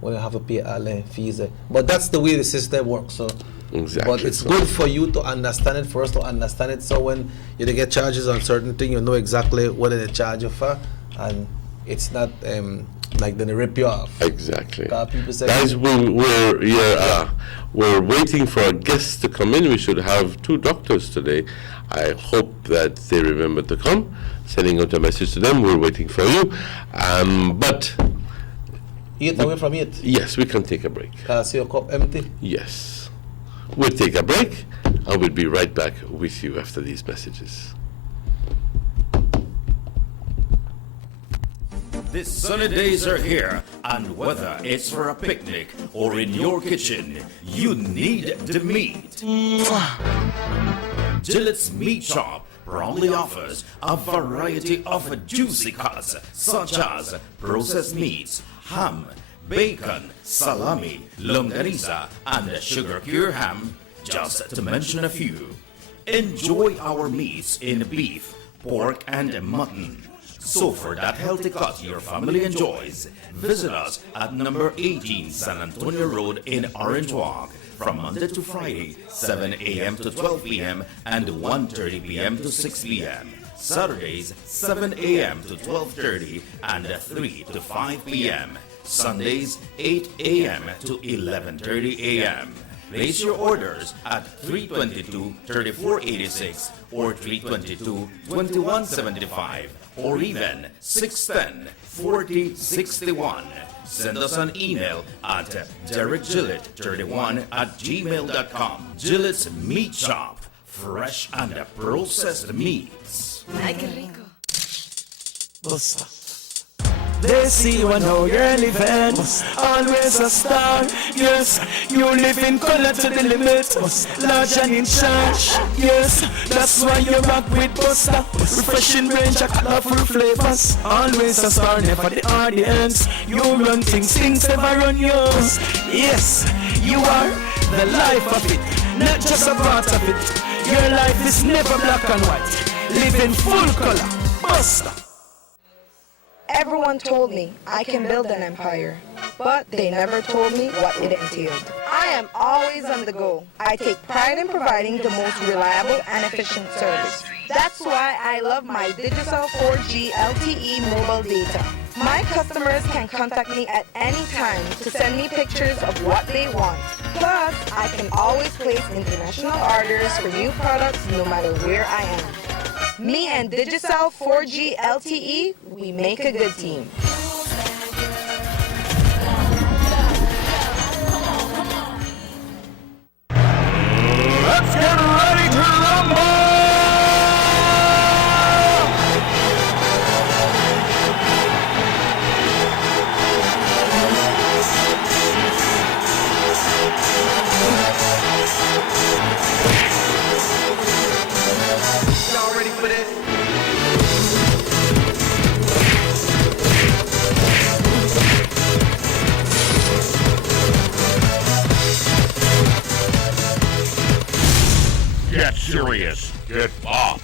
When you have to pay all the fees. But that's the way the system works. So Exactly. But it's good for you to understand it, for us to understand it. So when you get charges on certain thing, you know exactly what they charge you for, and it's not like they rip you off. Exactly. People say, guys, we're waiting for our guests to come in. We should have 2 doctors today. I hope that they remember to come. Sending out a message to them. We're waiting for you. But eat away from it. Yes, we can take a break. See your cup empty? Yes. We'll take a break, and we'll be right back with you after these messages. These sunny days are here, and whether it's for a picnic or in your kitchen, you need the meat. Gillette's Meat Shop proudly offers a variety of juicy cuts such as processed meats, ham, bacon, salami, longaniza, and sugar cure ham, just to mention a few. Enjoy our meats in beef, pork, and mutton. So for that healthy cut your family enjoys, visit us at number 18 San Antonio Road in Orange Walk from Monday to Friday, 7 a.m. to 12 p.m. and 1:30 p.m. to 6 p.m. Saturdays, 7 a.m. to 12:30 and 3 to 5 p.m. Sundays, 8 a.m. to 11:30 a.m. Place your orders at 322-3486 or 322-2175 or even 610-4061. Send us an email at DerekGillett31@gmail.com. Gillette's Meat Shop, fresh and processed meats. Ay, qué rico. They see you and how you're living. Always a star. Yes, you live in color to the limit. Large and in charge. Yes, that's why you rock with Buster. Refreshing range of colorful flavors. Always a star, never the audience. You run things, things never run yours. Yes, you are the life of it, not just a part of it. Your life is never black and white. Live in full color. Buster. Everyone told me I can build an empire, but they never told me what it entailed. I am always on the go. I take pride in providing the most reliable and efficient service. That's why I love my Digicel 4G LTE mobile data. My customers can contact me at any time to send me pictures of what they want. Plus, I can always place international orders for new products no matter where I am. Me and Digicel 4G LTE, we make a good team. Let's get ready to rumble! Y'all ready for this? Get serious. Get pop.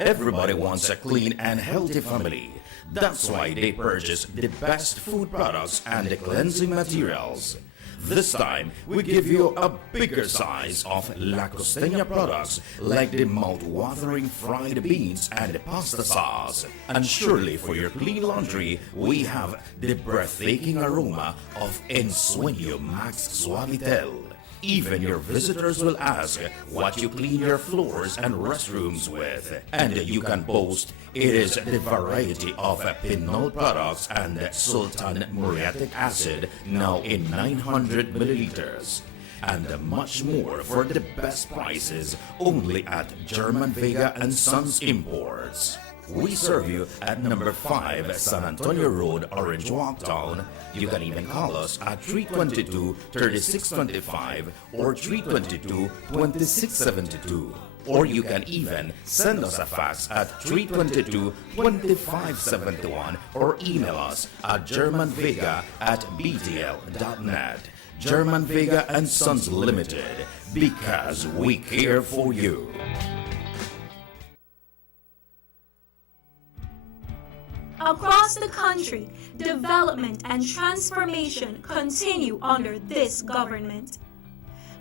Everybody wants a clean and healthy family. That's why they purchase the best food products and the cleansing materials. This time, we give you a bigger size of La Costeña products like the mouth-watering fried beans and the pasta sauce. And surely for your clean laundry, we have the breathtaking aroma of Ensueño Max Suavitel. Even your visitors will ask what you clean your floors and restrooms with. And you can boast it is the variety of Pinol products and Sultan muriatic acid now in 900 milliliters. And much more for the best prices only at German Vega and Sons Imports. We serve you at number 5 San Antonio Road, Orange Walk Town. You can even call us at 322-3625 or 322-2672. Or you can even send us a fax at 322-2571 or email us at germanvega@btl.net. German Vega and Sons Limited, because we care for you. Across the country, development and transformation continue under this government.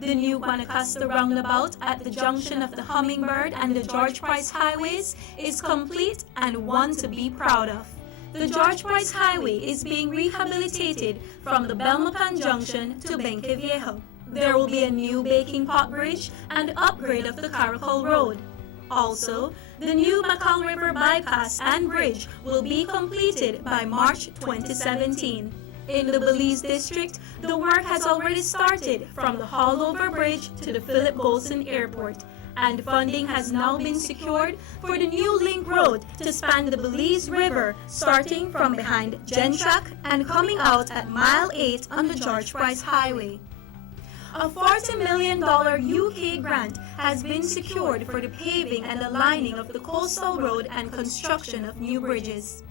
The new Guanacaste roundabout at the junction of the Hummingbird and the George Price highways is complete and one to be proud of. The George Price Highway is being rehabilitated from the Belmopan Junction to Benque Viejo. There will be a new baking pot bridge and upgrade of the Caracol Road. Also, the new Macal River bypass and bridge will be completed by March 2017. In the Belize district, the work has already started from the Hallover Bridge to the Philip Golson Airport, and funding has now been secured for the new link road to span the Belize River, starting from behind Gentrack and coming out at Mile 8 on the George Price Highway. A $40 million UK grant has been secured for the paving and the lining of the coastal road and construction of new bridges.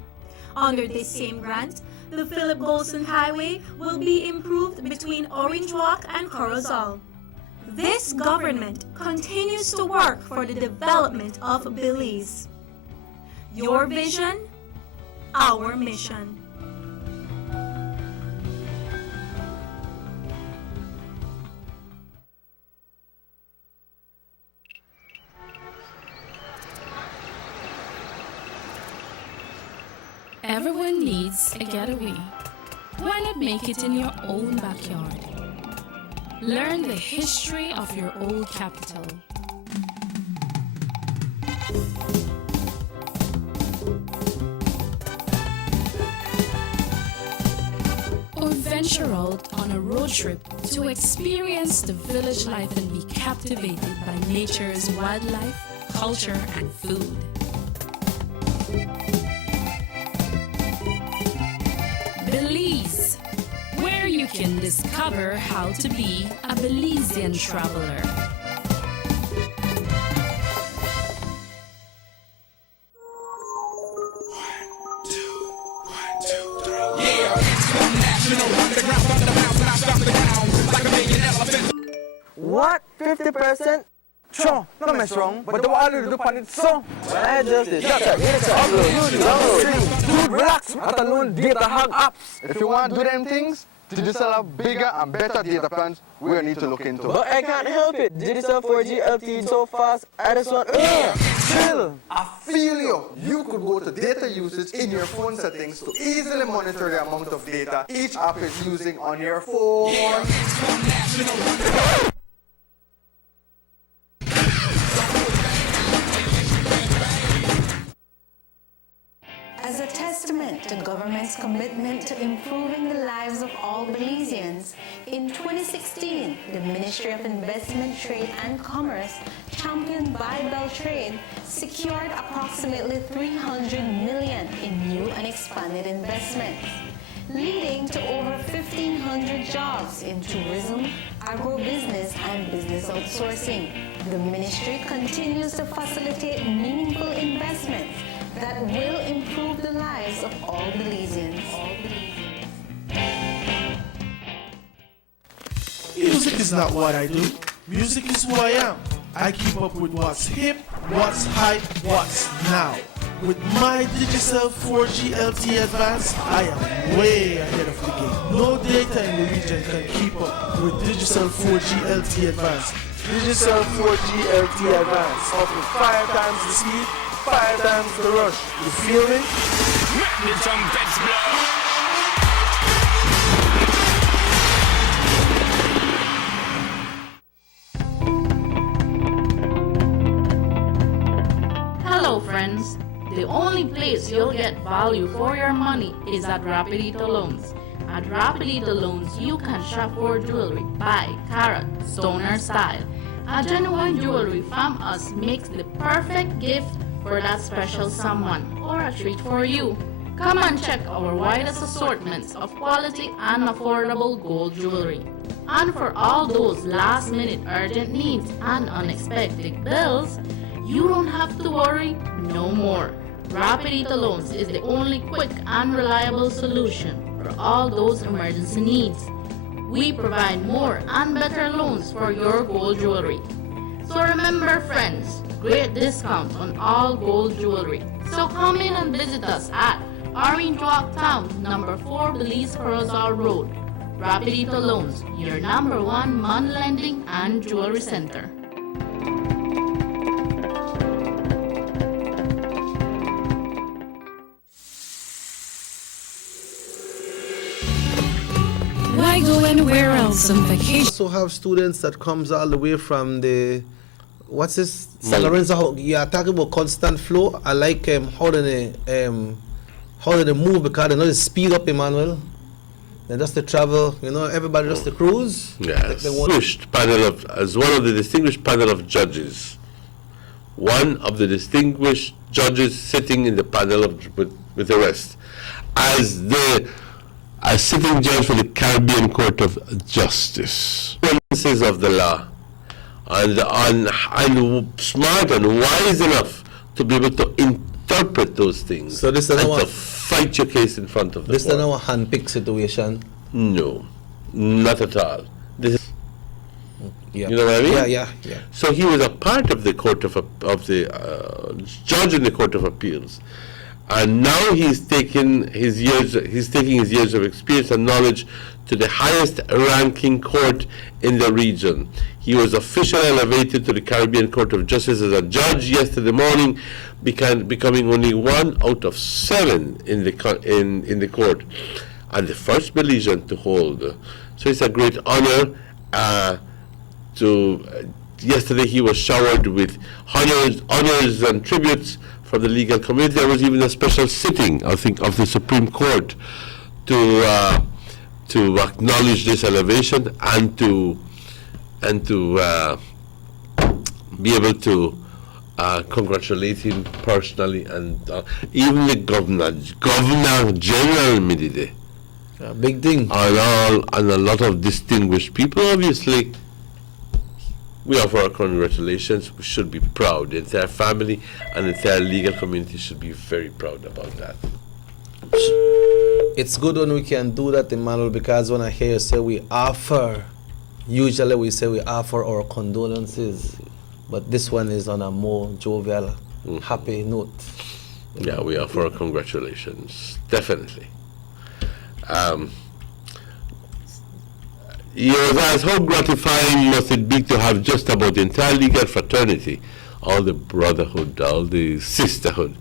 Under this same grant, the Philip Golson Highway will be improved between Orange Walk and Corozal. This government continues to work for the development of Belize. Your vision, our mission. Everyone needs a getaway. Why not make it in your own backyard? Learn the history of your old capital. Or venture out on a road trip to experience the village life and be captivated by nature's wildlife, culture, and food. Belize, where you can discover how to be a Belizean traveler. What? 50%? Sure, not mess wrong, but the what I do pan it so. I just did. Dude, relax. Let alone data hug apps. If you want to do them things, Digicel have bigger and better data plans we need to look into. But I can't help it. Digicel 4G LTE so fast, I just want... Chill. I feel you. You could go to data usage in your phone settings to easily monitor the amount of data each app is using on your phone. As a testament to government's commitment to improving the lives of all Belizeans, in 2016, the Ministry of Investment, Trade and Commerce, championed by Beltrade, secured approximately $300 million in new and expanded investments, leading to over 1,500 jobs in tourism, agribusiness, and business outsourcing. The ministry continues to facilitate meaningful investments that will improve the lives of all Belizeans. Music is not what I do. Music is who I am. I keep up with what's hip, what's hype, what's now. With my Digicel 4G LTE Advance, I am way ahead of the game. No data in the region can keep up with Digicel 4G LTE Advance. Digicel 4G LTE Advance offers 5 times the speed, 5 times the rush. You feel me? Hello friends, the only place you'll get value for your money is at Rapidito Loans. At Rapidito Loans, you can shop for jewelry, buy, carat, stoner style. A genuine jewelry from us makes the perfect gift for that special someone or a treat for you. Come and check our widest assortments of quality and affordable gold jewelry. And for all those last-minute urgent needs and unexpected bills, you don't have to worry no more. Rapidito Loans is the only quick and reliable solution for all those emergency needs. We provide more and better loans for your gold jewelry. So remember friends, great discount on all gold jewelry. So come in and visit us at Orange Walk Town, number 4 Belize Corozal Road. Rapidito Loans, your number 1 money lending and jewelry center. Why go anywhere else on vacation? Also have students that comes all the way from the what's this? San Lorenzo. You are talking about constant flow. I like how do they move, because they know the speed up, Emmanuel. They just the travel, everybody just the cruise. Yes. Distinguished panel of, as one of the distinguished panel of judges, one of the distinguished judges sitting in the panel with the rest, as sitting judge for the Caribbean Court of Justice, princes of the law, and smart and wise enough to be able to interpret those things. So this is and to fight your case in front of the This is court. not a handpicked situation. No, not at all. This is, Yeah. you know what I mean? Yeah. So he was a part of the court of the judge in the Court of Appeals, and now he's taking his years of experience and knowledge to the highest ranking court in the region. He was officially elevated to the Caribbean Court of Justice as a judge yesterday morning, becoming only 1 out of 7 in the court, and the first Belizean to hold. So it's a great honor. Yesterday he was showered with honors and tributes from the legal community. There was even a special sitting, I think, of the Supreme Court to acknowledge this elevation and to be able to congratulate him personally, and even the Governor General Midide. Big thing. And a lot of distinguished people, obviously. We offer our congratulations. We should be proud. The entire family and the entire legal community should be very proud about that. It's good when we can do that, Emmanuel, because when I hear you say usually we say we offer our condolences, but this one is on a more jovial, happy note. Yeah, we offer our congratulations, definitely. You asked, how gratifying must it be to have just about the entire legal fraternity, all the brotherhood, all the sisterhood.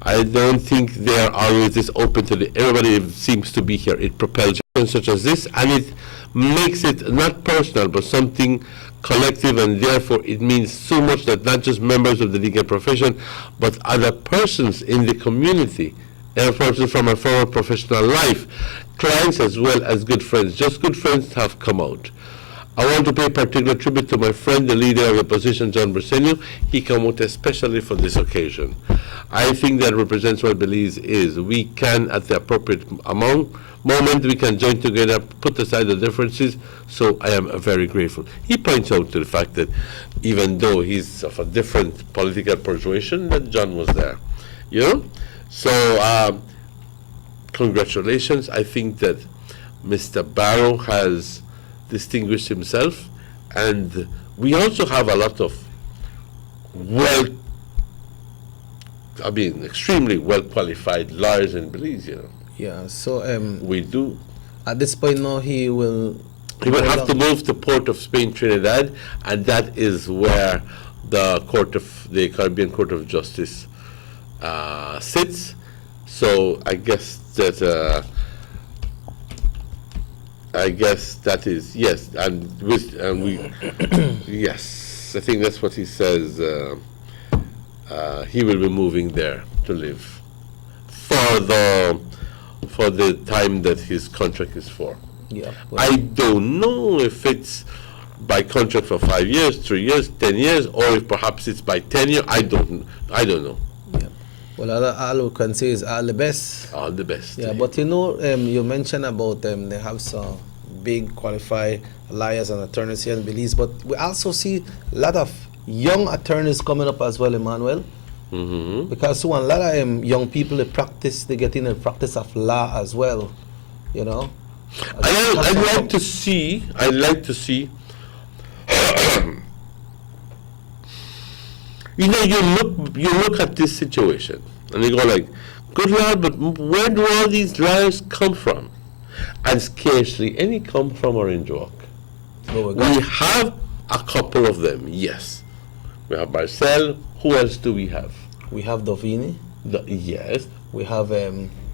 I don't think they are always this open to everybody seems to be here. It propels such as this, and it makes it not personal, but something collective, and therefore it means so much that not just members of the legal profession, but other persons in the community, and persons from a former professional life, clients as well as good friends, just good friends, have come out. I want to pay particular tribute to my friend, the leader of the opposition, John Briceño. He came out especially for this occasion. I think that represents what Belize is. We can, at the appropriate moment, we can join together, put aside the differences, so I am very grateful. He points out to the fact that even though he's of a different political persuasion, that John was there. So congratulations. I think that Mr. Barrow has distinguished himself, and we also have a lot of extremely well qualified lawyers in Belize, Yeah, so we do. At this point now, he will have to move to Port of Spain, Trinidad, and that is where the Caribbean Court of Justice sits. So I guess that is yes, and we yes, I think that's what he says. He will be moving there to live for the time that his contract is for. Yeah. I don't know if it's by contract for 5 years, 3 years, 10 years, or if perhaps it's by tenure. I don't know. Yeah. Well, all we can say is all the best. All the best. Yeah, but you mentioned about they have some big qualified lawyers and attorneys here in Belize, but we also see a lot of young attorneys coming up as well, Emmanuel. Mm-hmm. Because a lot of young people, they get in the practice of law as well, I'd like to see you look at this situation and you go like, good Lord, but where do all these liars come from? And scarcely any come from Orange Walk. We have a couple of them, yes. We have Marcel. Who else do we have? We have Dovini. Yes. We have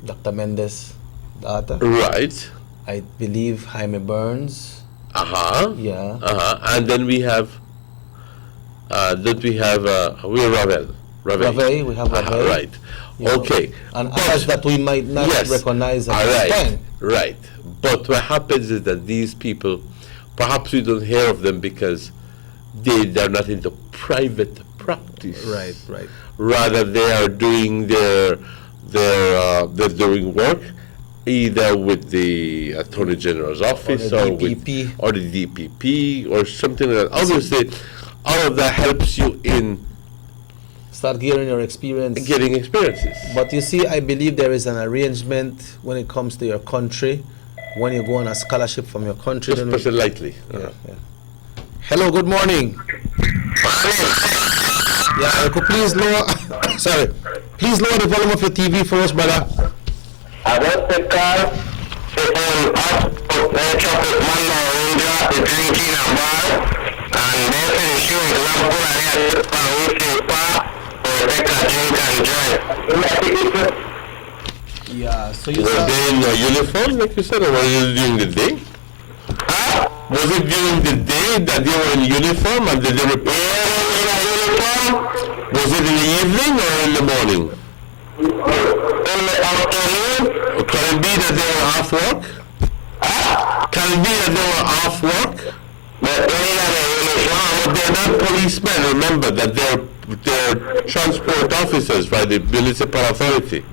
Dr. Mendes' daughter. Right. I believe Jaime Burns. Yeah. And then we have, don't we have, we're Ravel. Ravel, we have Ravel. Right. Yeah. Okay. And others that we might not recognize at this time. Right. But what happens is that these people, perhaps we don't hear of them because they're not into private practice. Right. Rather, they are doing they're doing work either with the Attorney General's office or the DPP or something like that. Obviously, all of that helps you in start getting your experience. Getting experiences. But you see, I believe there is an arrangement when it comes to your country. When you go on a scholarship from your country. Just press it lightly. Yeah. Hello, good morning. Yeah, could please lower. Sorry. Please lower the volume of your TV for us, brother. I want the car drinking a bar, and yeah, so you were they in a uniform, like you said, or were you during the day? Was it during the day that they were in uniform and did they repair in a uniform? Was it in the evening or in the morning? In the afternoon. Can it be that they were off work? Can it be that they were off work? But they're not policemen. Remember that they're transport officers by the municipal authority.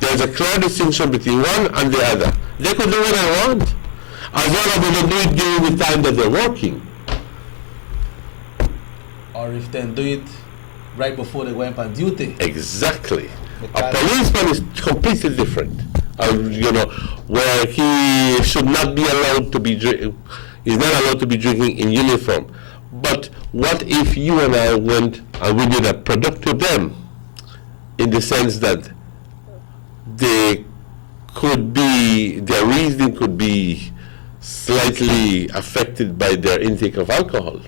There's a clear distinction between one and the other. They could do what they want, as long as they don't do it during the time that they're working. Or if they do it right before they went on duty. Exactly. A policeman is completely different. Where he should not be allowed to be he's not allowed to be drinking in uniform. But what if you and I went and we did a productive them, in the sense that their reasoning could be slightly affected by their intake of alcohol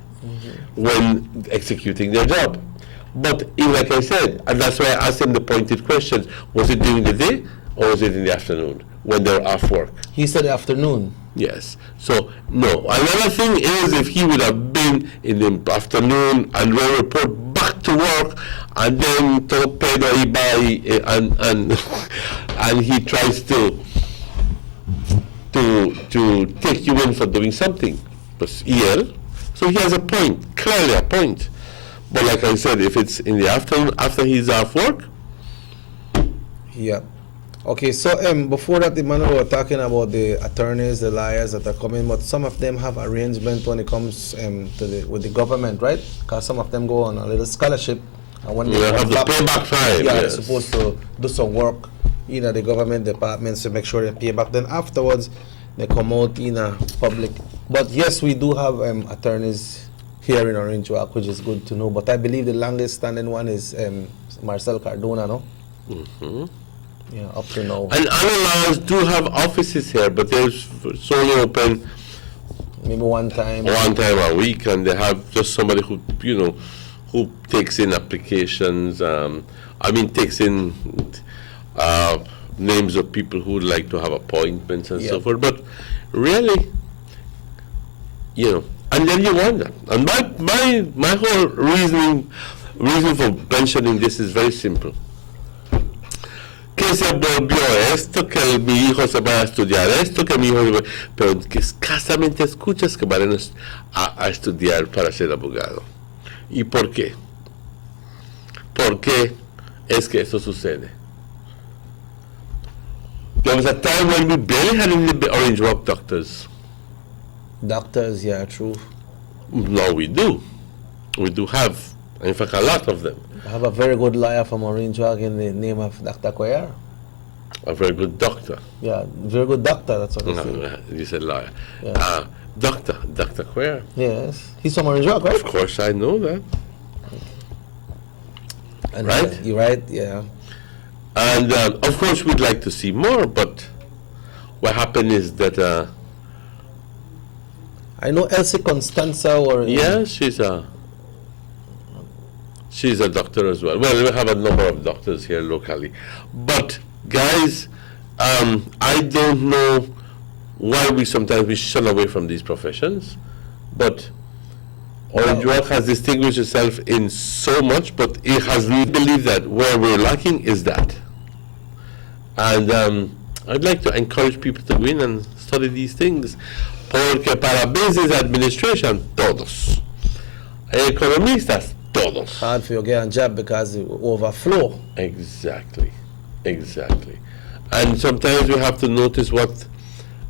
when executing their job. But like I said, and that's why I asked him the pointed questions, was it during the day or was it in the afternoon when they were off work? He said afternoon. Yes. So, no. Another thing is if he would have been in the afternoon and will report back to work and then and he tries to take you in for doing something. But EL, so he has a point, clearly a point. But like I said, if it's in the afternoon after he's off work. Yeah. Okay, so before that, Emmanuel, we were talking about the attorneys, the lawyers that are coming, but some of them have arrangement when it comes with the government, right? Because some of them go on a little scholarship, and when they have the payback time. Yeah, yes. They're supposed to do some work in the government departments to make sure they pay back. Then afterwards, they come out in a public. But yes, we do have attorneys here in Orange Walk, which is good to know. But I believe the longest standing one is Marcel Cardona, no? Mm-hmm. Yeah, up to now. And other lawyers do have offices here, but they're solely open maybe one time a week, and they have just somebody who takes in applications. Takes in names of people who would like to have appointments and so forth. But really, and then you wonder. And my whole reason for mentioning this is very simple. Que se volvió esto, que mi hijo se va a estudiar esto, que mi hijo... Pero que escasamente escuchas que van a estudiar para ser abogado. ¿Y por qué? ¿Por qué es que eso sucede? There was a time when we barely had any Orange Walk doctors. Doctors, yeah, true. No, we do. We do have, in fact, a lot of them. I have a very good lawyer from Orange Walk in the name of Dr. Coyer. A very good doctor. Yeah, very good doctor, that's what I said. You said lawyer. Yeah. Dr. Coyer. Yes. He's from Orange Walk, right? Of course, I know that. And right? You're right, yeah. And of course, we'd like to see more, but what happened is that I know Elsie Constanza, or yeah, she's a doctor as well. Well, we have a number of doctors here locally, but guys, I don't know why we sometimes shun away from these professions, but Orange Walk has distinguished itself in so much, but it has believed that where we're lacking is that. And I'd like to encourage people to go in and study these things, porque para business administration, todos. Economistas, todos. Hard for you to get a job because it overflow. Exactly, exactly. And sometimes we have to notice what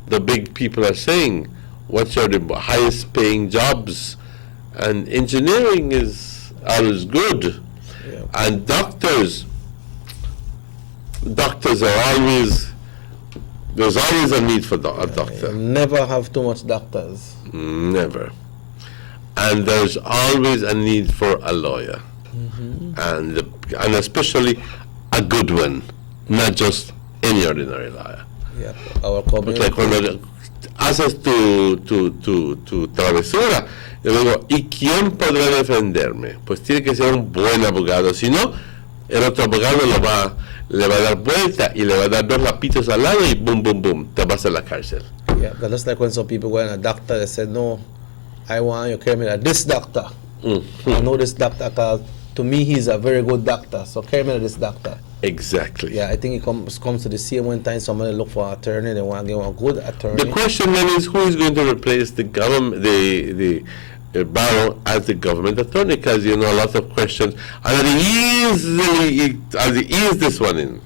the big people are saying. What are the highest paying jobs? And engineering is always good. Yeah. And doctors are always, there's always a need for a doctor. You never have too much doctors. Never. And there's always a need for a lawyer. And especially a good one, not just any ordinary lawyer. Yeah. Our community. Porque cuando haces tu travesura, yo digo, ¿y quién podrá defenderme? Pues tiene que ser un buen abogado, si no, el otro abogado le va a dar vuelta y le va a dar dos lapitos al lado y boom, boom, boom, te vas a la cárcel. Yeah, but that's like when some people go in a doctor, they said, no, I want you to carry me to this doctor. I know this doctor because to me he's a very good doctor, so carry me to this doctor. Exactly. Yeah, I think it comes to the same one time somebody look for an attorney, they want to get one good attorney. The question then is, who is going to replace the government, the Barrow as the government attorney? Because a lot of questions, and ease this one in.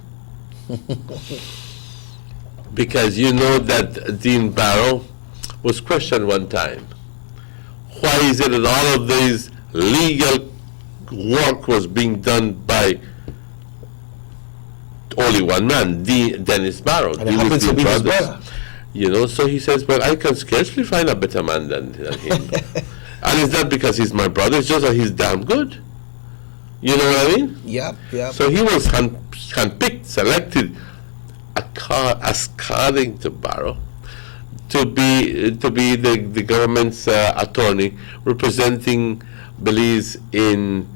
Because that Dean Barrow was questioned one time. Why is it that all of this legal work was being done by only one man, Dennis Barrow? And it happens to be his brother. So he says, well, I can scarcely find a better man than him. And it's not because he's my brother, it's just that he's damn good. You know what I mean? Yep. So he was handpicked, selected, according to Barrow, to be the government's attorney representing Belize in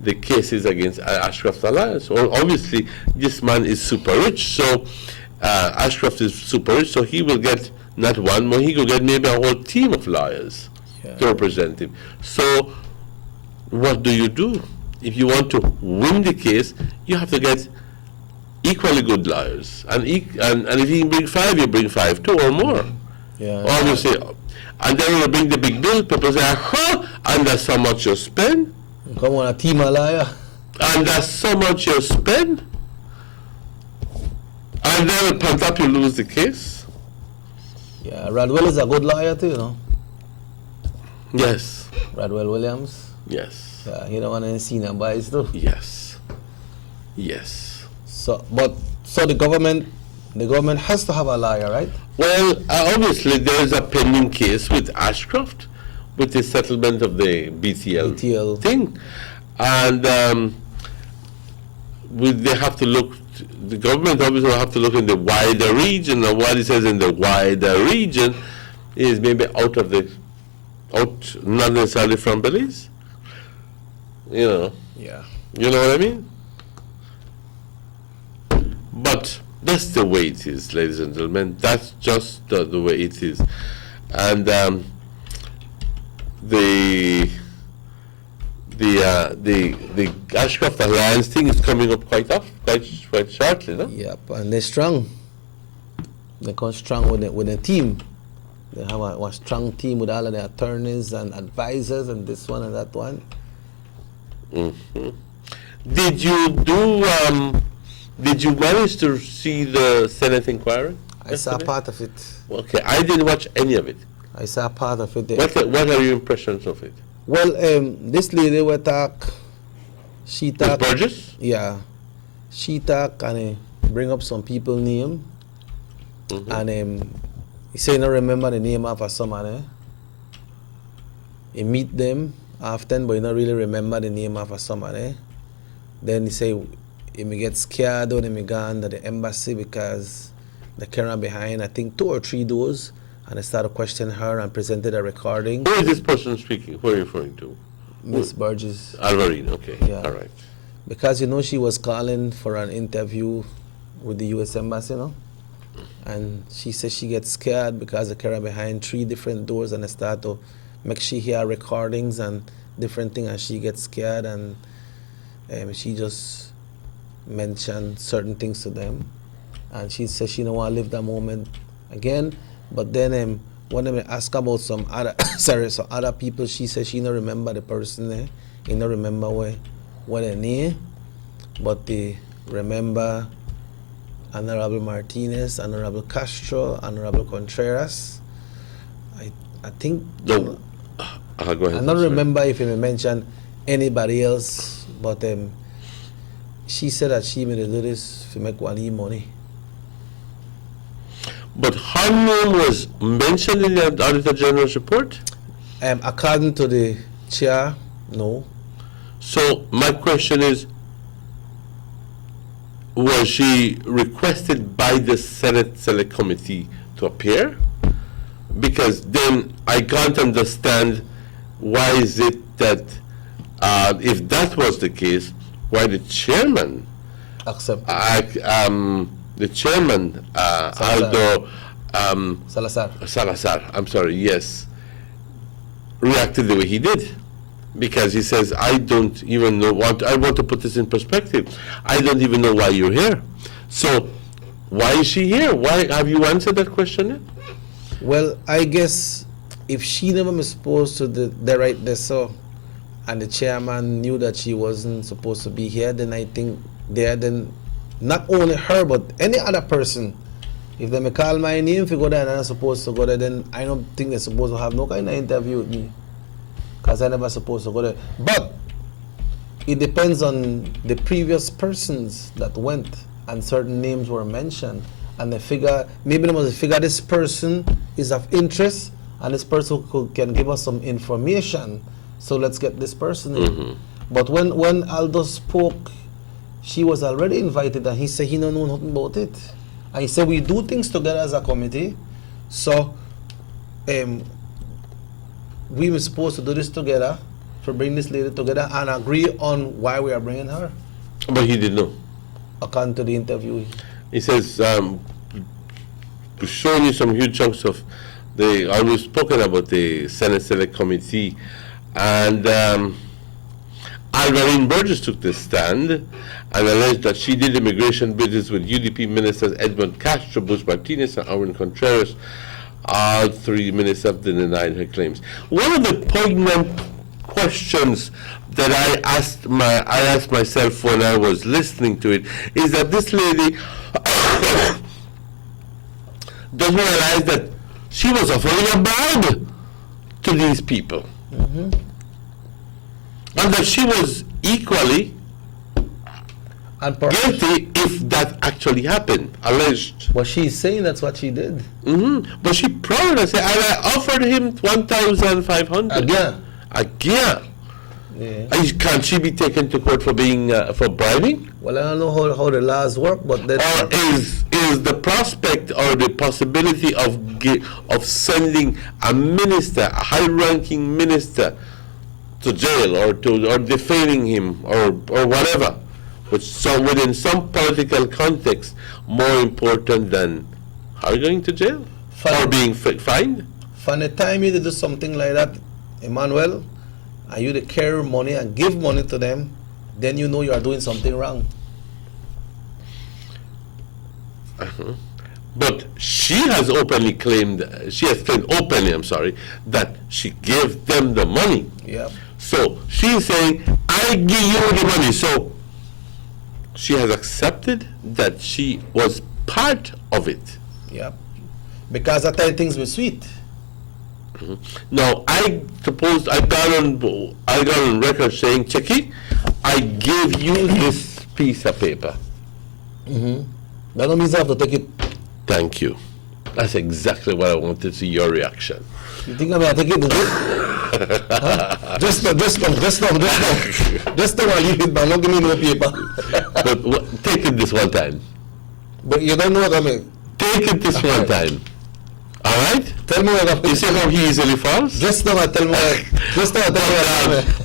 the cases against Ashcroft Alliance. Well, obviously, this man is super rich, so Ashcroft is super rich, so he will get not one, but he will get maybe a whole team of lawyers to represent him. So what do? If you want to win the case, you have to get equally good lawyers. And if you bring 5, you bring 5 too, or more. Yeah. Obviously. And then when you bring the big bill, people say, and that's how much you spend. Come on, a team of lawyer. And that's so much you spend. And then upon top you lose the case. Yeah, Radwell is a good lawyer too, Yes. Radwell Williams. Yes. Yeah, he don't want any senior boys too. Yes. So the government has to have a lawyer, right? Well, obviously there is a pending case with Ashcroft, with the settlement of the BTL thing, and they have to look. The government obviously will have to look in the wider region, and what it says in the wider region is maybe out, not necessarily from Belize. Yeah. You know what I mean? But that's the way it is, ladies and gentlemen. That's just the way it is. And the Ashcroft Alliance thing is coming up quite shortly, no? Yep, and they're strong. They come strong with the team. They have a strong team with all of the attorneys and advisors and this one and that one. Mm-hmm. Did you manage to see the Senate inquiry? I saw part of it. Okay, I didn't watch any of it. I saw part of it. What are your impressions of it? Well, this lady will talk. She talk. Ms. Burgess? Yeah, she talk and bring up some people name, and he say not remember the name of someone. He meet them often, but he not really remember the name of someone. Then he say he may get scared when he may go under the embassy because the camera behind, I think 2 or 3 doors, and they started questioning her and presented a recording. Who is this person speaking? Who are you referring to? Miss Burgess. Alvarine, okay. Yeah. All right. Because, she was calling for an interview with the U.S. Embassy, and she said she gets scared because the camera behind 3 different doors, and they start to make she hear recordings and different things, and she gets scared, and she just mentioned certain things to them, and she said she don't want to live that moment again. But then when they ask about some other some other people, she said she don't remember the person there. He don't remember what their name, but they remember Honorable Martinez, Honorable Castro, Honorable Contreras. I think No. Go ahead. I don't remember if he mentioned anybody else, but she said that she made do this to make one money. But her name was mentioned in the Auditor General's report? According to the chair, no. So my question is, was she requested by the Senate Select Committee to appear? Because then I can't understand why is it that if that was the case, why the chairman the chairman Aldo Salazar, I'm sorry, yes, reacted the way he did, because he says, I don't even know I want to put this in perspective. I don't even know why you're here. So why is she here? Why have you answered that question yet? Well, I guess if she never was supposed to direct this, so, and the chairman knew that she wasn't supposed to be here, then I think then not only her but any other person, if they may call my name if you go there and I'm supposed to go there, then I don't think they're supposed to have no kind of interview with me, because I never supposed to go there. But it depends on the previous persons that went, and certain names were mentioned, and they figure, maybe they must figure this person is of interest and this person can give us some information, so let's get this person in. But when Aldo spoke, she was already invited, and he said he don't know nothing about it. And he said we do things together as a committee, so we were supposed to do this together, to bring this lady together and agree on why we are bringing her. But he didn't know. According to the interview. He says, we've shown you some huge chunks of we've spoken about the Senate Select Committee, and Alvarine Burgess took this stand and alleged that she did immigration business with UDP ministers Edmund Castro, Bush Martinez, and Aaron Contreras. All 3 ministers denied her claims. One of the poignant questions that I asked myself when I was listening to it is that this lady doesn't realize that she was offering a bribe to these people, and that she was equally guilty if that actually happened, alleged. Well, she's saying that's what she did. But she proudly said, and I offered him 1,500. Again. Yeah. Can't she be taken to court for being for bribing? Well, I don't know how the laws work, but that or is the prospect or the possibility of sending a minister, a high-ranking minister, to jail or defaming him or whatever, within some political context, more important than are you going to jail or being fined? From the time you do something like that, Emmanuel, and you carry money and give money to them, then you know you are doing something wrong. But she has claimed openly, that she gave them the money. Yeah. So she's saying, I give you the money. So she has accepted that she was part of it. Yeah. Because at times things were sweet. Now, I suppose I got on record saying, Checky, I gave you this piece of paper. That don't mean I have to take it. Thank you. That's exactly what I wanted to see your reaction. You think I'm going to take it to this? Huh? Just now, I'll leave it, but don't give me no paper. But take it this one time. But you don't know what I mean. Take it this one time. All right? Tell me what I mean. You see how he easily falls? Just now, tell me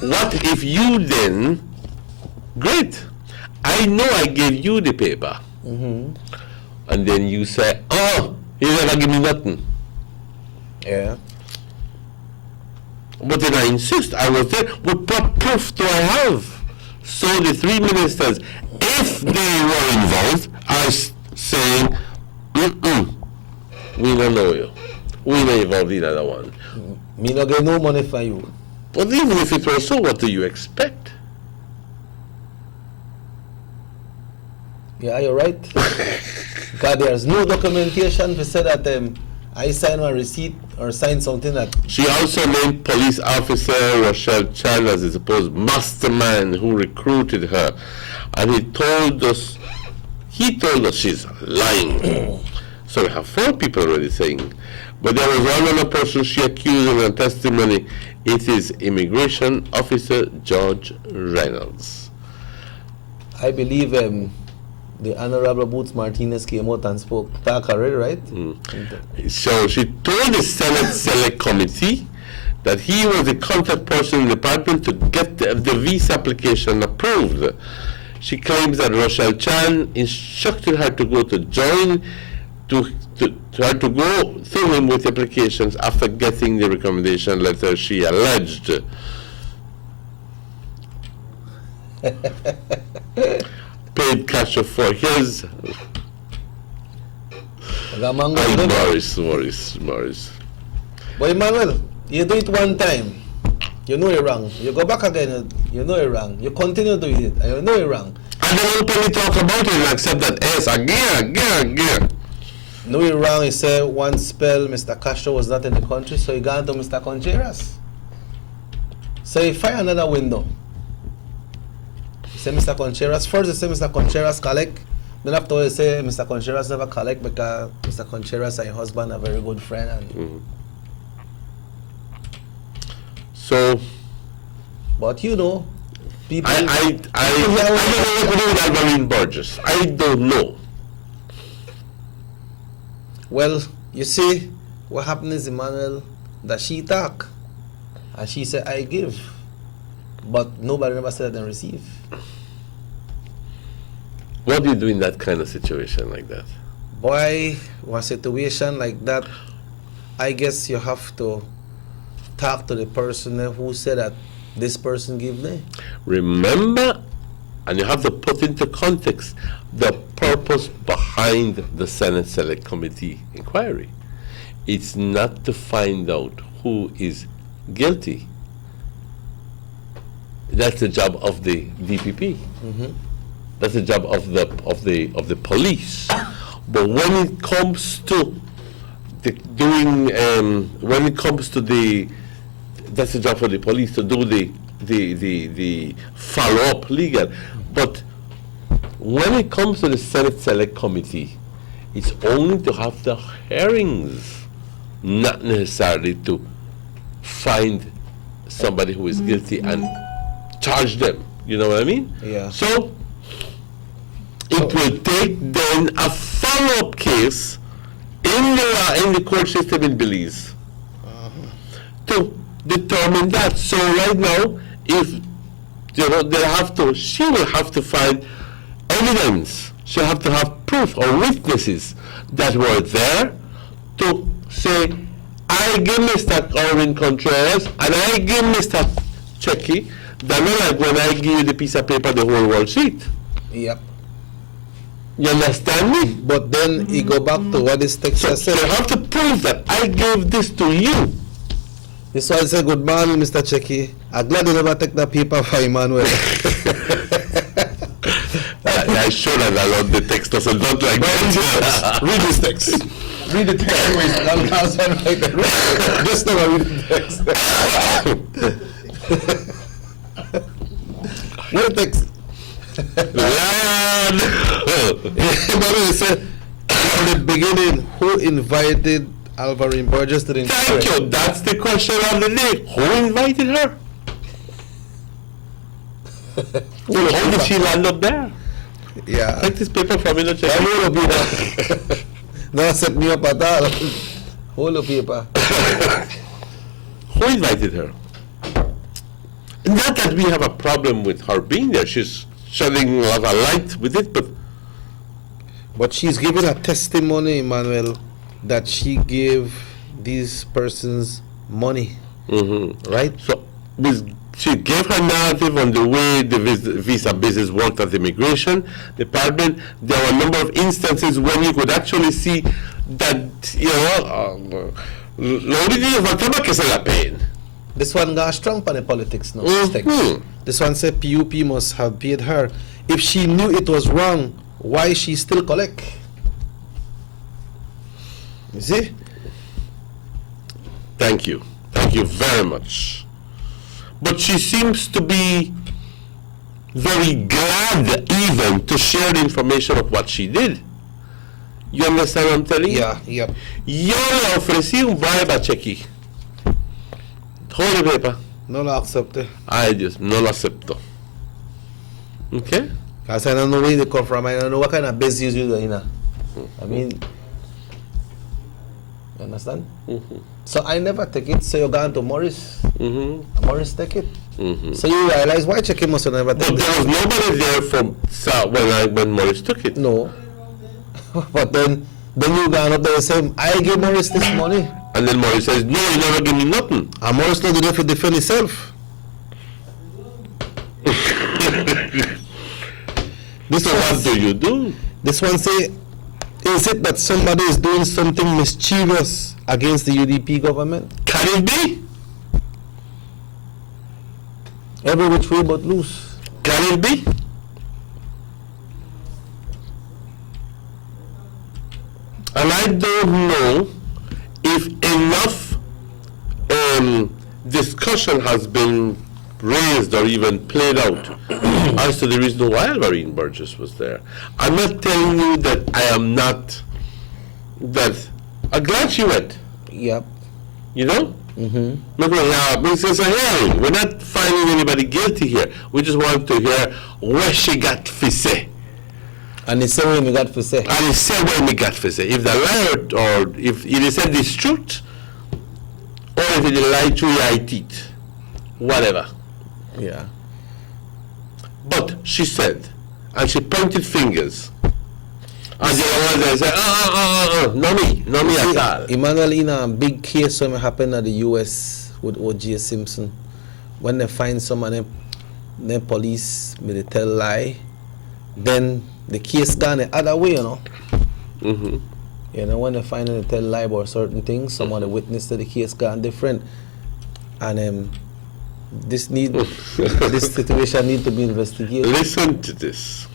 what if you then, great, I know I gave you the paper. Mm-hmm. And then you say, oh, you never give me nothing. Yeah. But then I insist, I was there. What proof do I have? So the three ministers, if they were involved, are saying, we don't know you. We not involved in that one. Me not get no money for you. But even if it was so, what do you expect? Yeah, you're right. Because there's no documentation to say that I signed a receipt or signed something that... She also named police officer Rochelle Chan as the supposed mastermind who recruited her. And he told us she's lying. So we have 4 people already saying. But there was one other person she accused in her testimony. It is Immigration Officer George Reynolds. I believe the Honorable Boots Martinez came out and spoke back already, right? So she told the Senate Select Committee that he was the contact person in the department to get the visa application approved. She claims that Rochelle Chan instructed her to go to join, to her to go through him with applications after getting the recommendation letter, she alleged. Paid cash for his. Morris. But Emmanuel, you do it one time, you know you're wrong. You go back again, you know you're wrong. You continue doing it, and you know you're wrong. And then openly talk about it and accept that yes, again. No, you're wrong. He said one spell Mr. Castro was not in the country, so he got to Mr. Contreras. So he find another window. He said Mr. Contreras. First he said Mr. Contreras collect. Then after he said Mr. Contreras never collect because Mr. Contreras and your husband are very good friend. And So, but you know, people. I don't know what to do with Alvarine Burgess. I don't know. Well, you see, what happened is, Emmanuel, that she talk, and she said, I give, but nobody never said and receive. What do you do in that kind of situation like that? Boy, one situation like that, I guess you have to talk to the person who said that this person give me. Remember, and you have to put into context the purpose behind the Senate Select Committee inquiry. It's not to find out who is guilty. That's the job of the DPP. That's the job of the police. But when it comes to that's the job for the police to do the follow-up legal. But when it comes to the Senate Select Committee, it's only to have the hearings, not necessarily to find somebody who is guilty and charge them. You know what I mean? Yeah. So it will take then a follow-up case in the court system in Belize to determine that. So right now, if she will have to find evidence. She'll have to have proof or witnesses that were there to say, I give Mr. Alvin Contreras and I give Mr. Checky, that not like when I give you the piece of paper, the whole world see it. Yep. You understand me? But then you go back to what this text said. So you have to prove that I gave this to you. This one said, good morning, Mr. Checky. I'm glad you never take that paper for Emmanuel. I should have allowed the text doesn't look like that. Read this text. Read the text. Just now read the text. What text? Emmanuel said, from the beginning, who invited Alvarine Burgess to the inquiry? Thank you. That's the question of the day. Who invited her? How did she land up there? Yeah. Take this paper from me, no check. No, set me up at all. Hold the paper. Who invited her? Not that we have a problem with her being there. She's shedding a lot of light with it, but she's giving a testimony, Emmanuel, that she gave these persons money. Right? So she gave her narrative on the way the visa business worked at the immigration department. There were a number of instances when you could actually see that, this one got strong on the politics now. This one said PUP must have paid her. If she knew it was wrong, why she still collect? You see? Thank you. Thank you very much. But she seems to be very glad even to share the information of what she did. You understand what I'm telling you? Yeah, yep. Yo le ofrecí un bribe a Chequi. Hold the paper. No lo acepté. Ay, Dios, no lo acepto. Okay? Because I don't know where they come from. I don't know what kind of business you're doing. I mean, you understand? So I never take it. So you're going to Morris. Morris take it. So you realize why Chequi must have never take it. But there was nobody there from when Morris took it. No. But then you gone up there and say, I give Morris this money. And then Morris says, no, you never give me nothing. And Morris not there to defend himself. So what do you do? This one say, is it that somebody is doing something mischievous against the UDP government? Can it be? Every which way but loose. Can it be? And I don't know if enough discussion has been raised or even played out as to the reason why Alvarine Burgess was there. I'm not telling you that I am not, I'm glad she went. Yep. You know? It's a hearing. We're not finding anybody guilty here. We just want to hear where she got to say. And he said when he got to say. And he said when he got to say. If the liar, or if he said this truth, or if he lied to your teeth, whatever. Yeah. But she said, and she pointed fingers. And the other ones said, no me at all. Emmanuel, in a big case when it happened at the US with O.J. Simpson, when they find someone, the police may they tell lie, then the case gone the other way, you know. You know, when they find they tell lie about certain things, some of the witness to the case gone different. And this situation need to be investigated. Listen to this.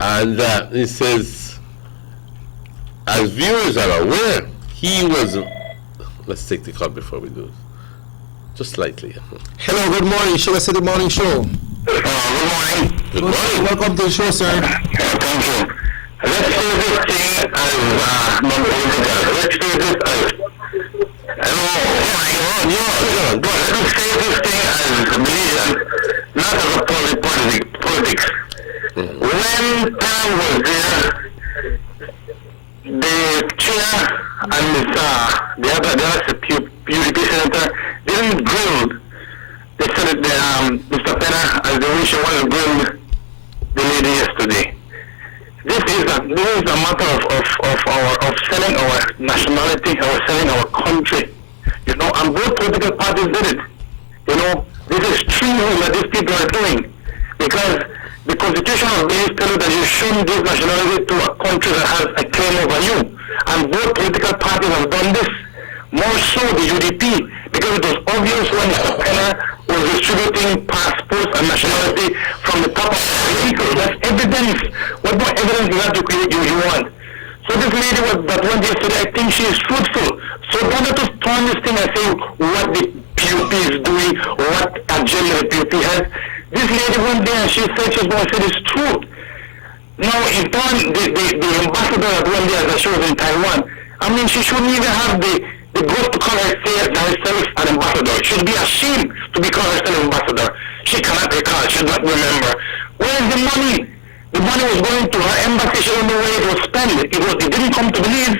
And it says, as viewers are aware, he was. Let's take the call before we do it. Just slightly. Hello, good morning. Sugar City Morning Show. Good morning. Good morning. Welcome to the show, sir. Thank you. Let's do this thing as let's do this as let's say this thing as religion, not as a politics. When Tom was there, the chair and the other PUDP senator didn't grill. They said that Mr. Pena, as the wisher, wanted to grill the lady yesterday. This is a matter of selling our nationality, or selling our country. You know, and both political parties did it. You know, this is true that these people are doing, because the Constitution of Belize tells you that you shouldn't give nationality to a country that has a claim over you. And both political parties have done this. More so the UDP, because it was obvious when Mr. Pena was distributing passports and nationality from the top of the vehicle. That's evidence. What more evidence is that you want? So this lady that went yesterday, I think she is truthful. So don't let us turn this thing and say what the PUP is doing, or what agenda the PUP has. This lady went there and she said she's going to say this truth. Now, in turn, the ambassador that went there that she was in Taiwan, I mean, she shouldn't even have the guts to call herself an ambassador. She should be ashamed to be called herself an ambassador. She cannot recall, she does not remember. Where is the money? The money was going to her embassy, she don't know where it was spent. It didn't come to Belize,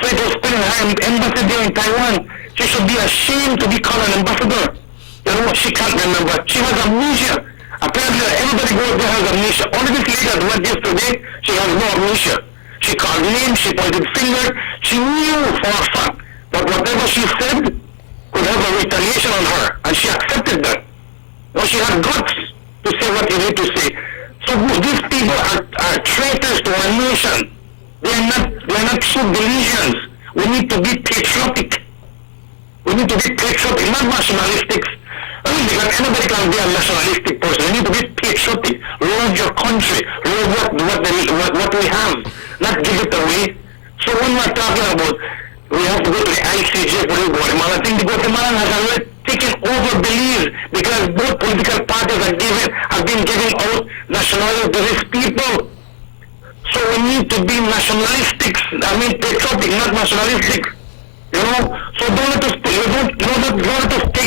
so it was spent in her embassy there in Taiwan. She should be ashamed to be called an ambassador. You know, she can't remember. She has amnesia. Apparently, everybody goes there has amnesia. Only this lady that went yesterday, she has no amnesia. She called names, she pointed fingers. She knew for a fact that whatever she said could have a retaliation on her, and she accepted that. Now she had guts to say what you need to say. So these people are traitors to our nation. They are not true Belizeans. We need to be patriotic. We need to be patriotic, not nationalistic. I mean, because anybody can be a nationalistic person. You need to be patriotic. Love your country. Love what we have. Not give it away. So when we're talking about we have to go to the ICJ for Guatemala, I think the Guatemala has already taken over Belize because both political parties have been giving out nationality to these people. So we need to be nationalistic. I mean patriotic, not nationalistic. You know, so don't let us take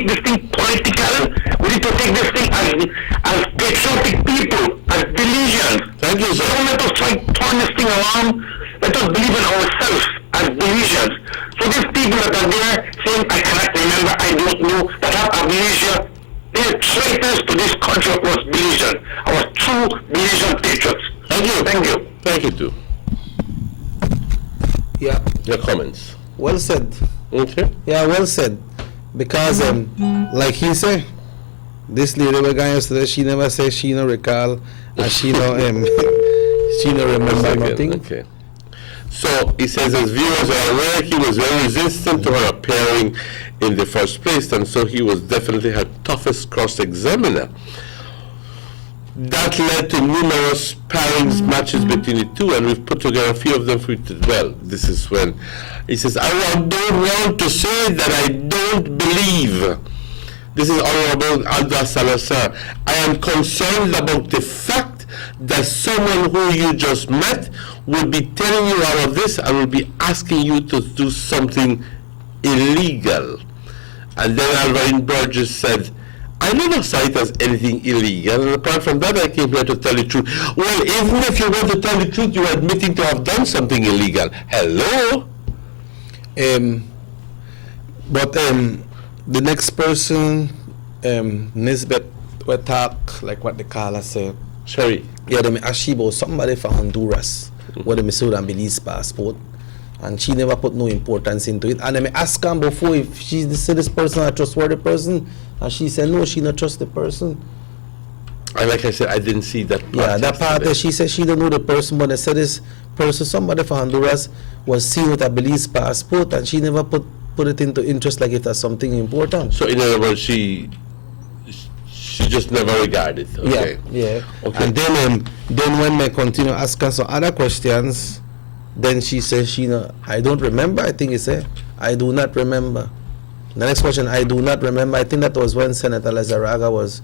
this thing political. We need to take this thing as patriotic people, as Belizeans. Thank you, sir. Don't let us try to turn this thing around. Let us believe in ourselves as Belizeans. So these people that are there saying, I cannot remember, I don't know, that have amnesia, they're traitors to this country of us Belizeans, our true Belizean patriots. Thank you. Thank you. Thank you, too. Yeah. Your comments. Well said. Okay. Yeah, well said. Because, like he said, this lady we got yesterday, she never said she no recall, and she no remember nothing. Okay. So he says, as viewers are aware, he was very resistant to her appearing in the first place, and so he was definitely her toughest cross-examiner. That led to numerous pairings matches between the two, and we've put together a few of them for you as well. This is when he says, I don't want to say that I don't believe. This is Honorable Alda Salazar. I am concerned about the fact that someone who you just met will be telling you all of this and will be asking you to do something illegal. And then Alvin Burgess said, I never saw it as anything illegal, and apart from that, I came here to tell the truth. Well, even if you want to tell the truth, you're admitting to have done something illegal. Hello? But the next person, Nisbet, will talk like what the caller said. Sorry. Yeah, they ask she about somebody from Honduras, where they saw and Belize passport, and she never put no importance into it. And I ask her before if she said this person a trustworthy person, and she said no, she not trust the person. And like I said, I didn't see that part. Yeah, that part she said she don't know the person, but they said this person, somebody from Honduras, was seen with a Belize passport, and she never put it into interest like it as something important. So in other words, she just never regarded. Okay. Yeah. Okay. And then when they continue asking some other questions, then she says I don't remember. I think he said I do not remember. The next question, I do not remember. I think that was when Senator Lizarraga was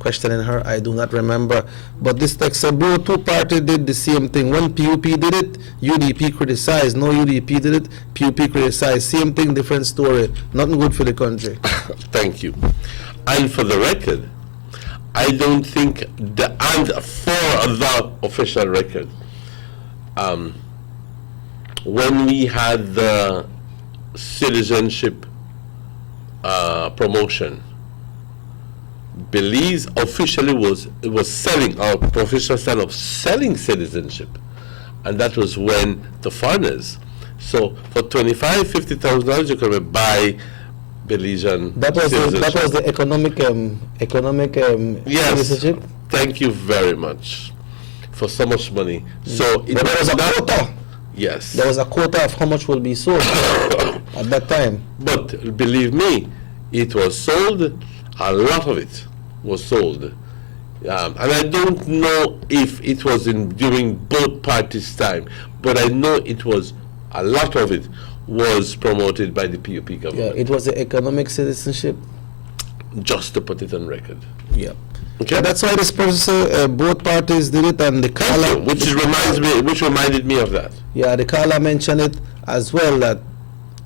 questioning her. I do not remember. But this text said, bro, two parties did the same thing. When PUP did it, UDP criticized. No, UDP did it, PUP criticized. Same thing, different story. Nothing good for the country. Thank you. And for the record, I don't think and for the official record, when we had the citizenship promotion, Belize officially was selling our professional style of selling citizenship, and that was when the foreigners. So for $25,000-$50,000 you can buy Belizean citizenship. That was the economic yes. citizenship. Thank you very much for so much money. So it was a quota. Yes. There was a quota of how much will be sold at that time. But believe me, it was sold. A lot of it was sold. And I don't know if it was during both parties' time, but I know it was, a lot of it was promoted by the PUP government. Yeah, it was the economic citizenship. just to put it on record. Yeah. Okay. That's why this person, both parties did it, and the caller, which reminded me of that. Yeah, the caller mentioned it as well, that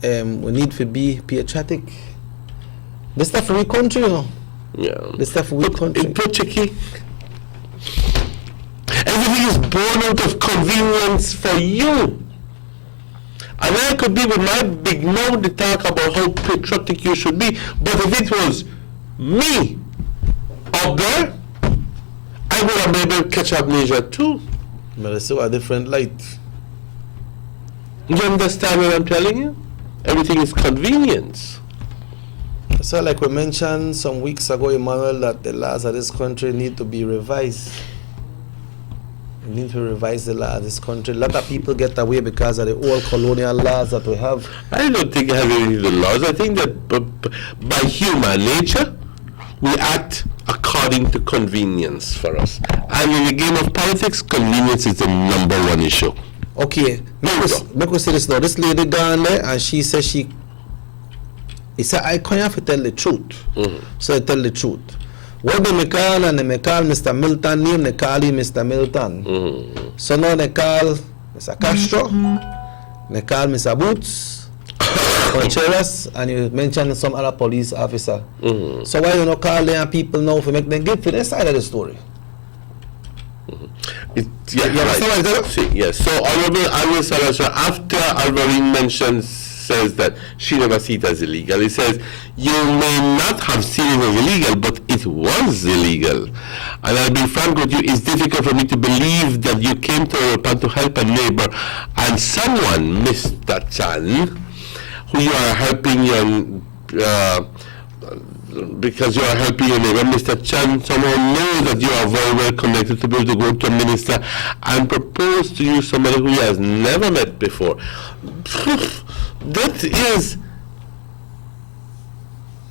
we need to be patriotic. This stuff for we country, you know. Yeah. This stuff for we country. In Portuguese, everything is born out of convenience for you. And I could be with my big mouth to talk about how patriotic you should be, but if it was me up there, I would have been able to catch amnesia too. But it's so a different light. You understand what I'm telling you? Everything is convenience. So like we mentioned some weeks ago, Emmanuel, that the laws of this country need to be revised. We need to revise the laws of this country. A lot of people get away because of the old colonial laws that we have. I don't think I have any of the laws. I think that by human nature, we act according to convenience for us. And in the game of politics, convenience is the number one issue. Okay, make us say this now. This lady gone there and she says he said, I can't have to tell the truth. So I tell the truth. What they call and they call Mr. Milton name, they call him Mr. Milton. So now they call Mr. Castro, they call Mr. Boots, Contreras, and you mentioned some other police officer. So why you not call them people now to make them give for their side of the story? Yes. So Honorable Alvin Salasha, after Alvarin says that she never see it as illegal, he says you may not have seen it as illegal, but it was illegal. And I'll be frank with you, it's difficult for me to believe that you came to Europa to help a neighbor and someone, Mr. Chan, who you are helping because you are helping your neighbor, Mr. Chan, someone knows that you are very well connected to be able to go to a minister and propose to you somebody who he has never met before. That is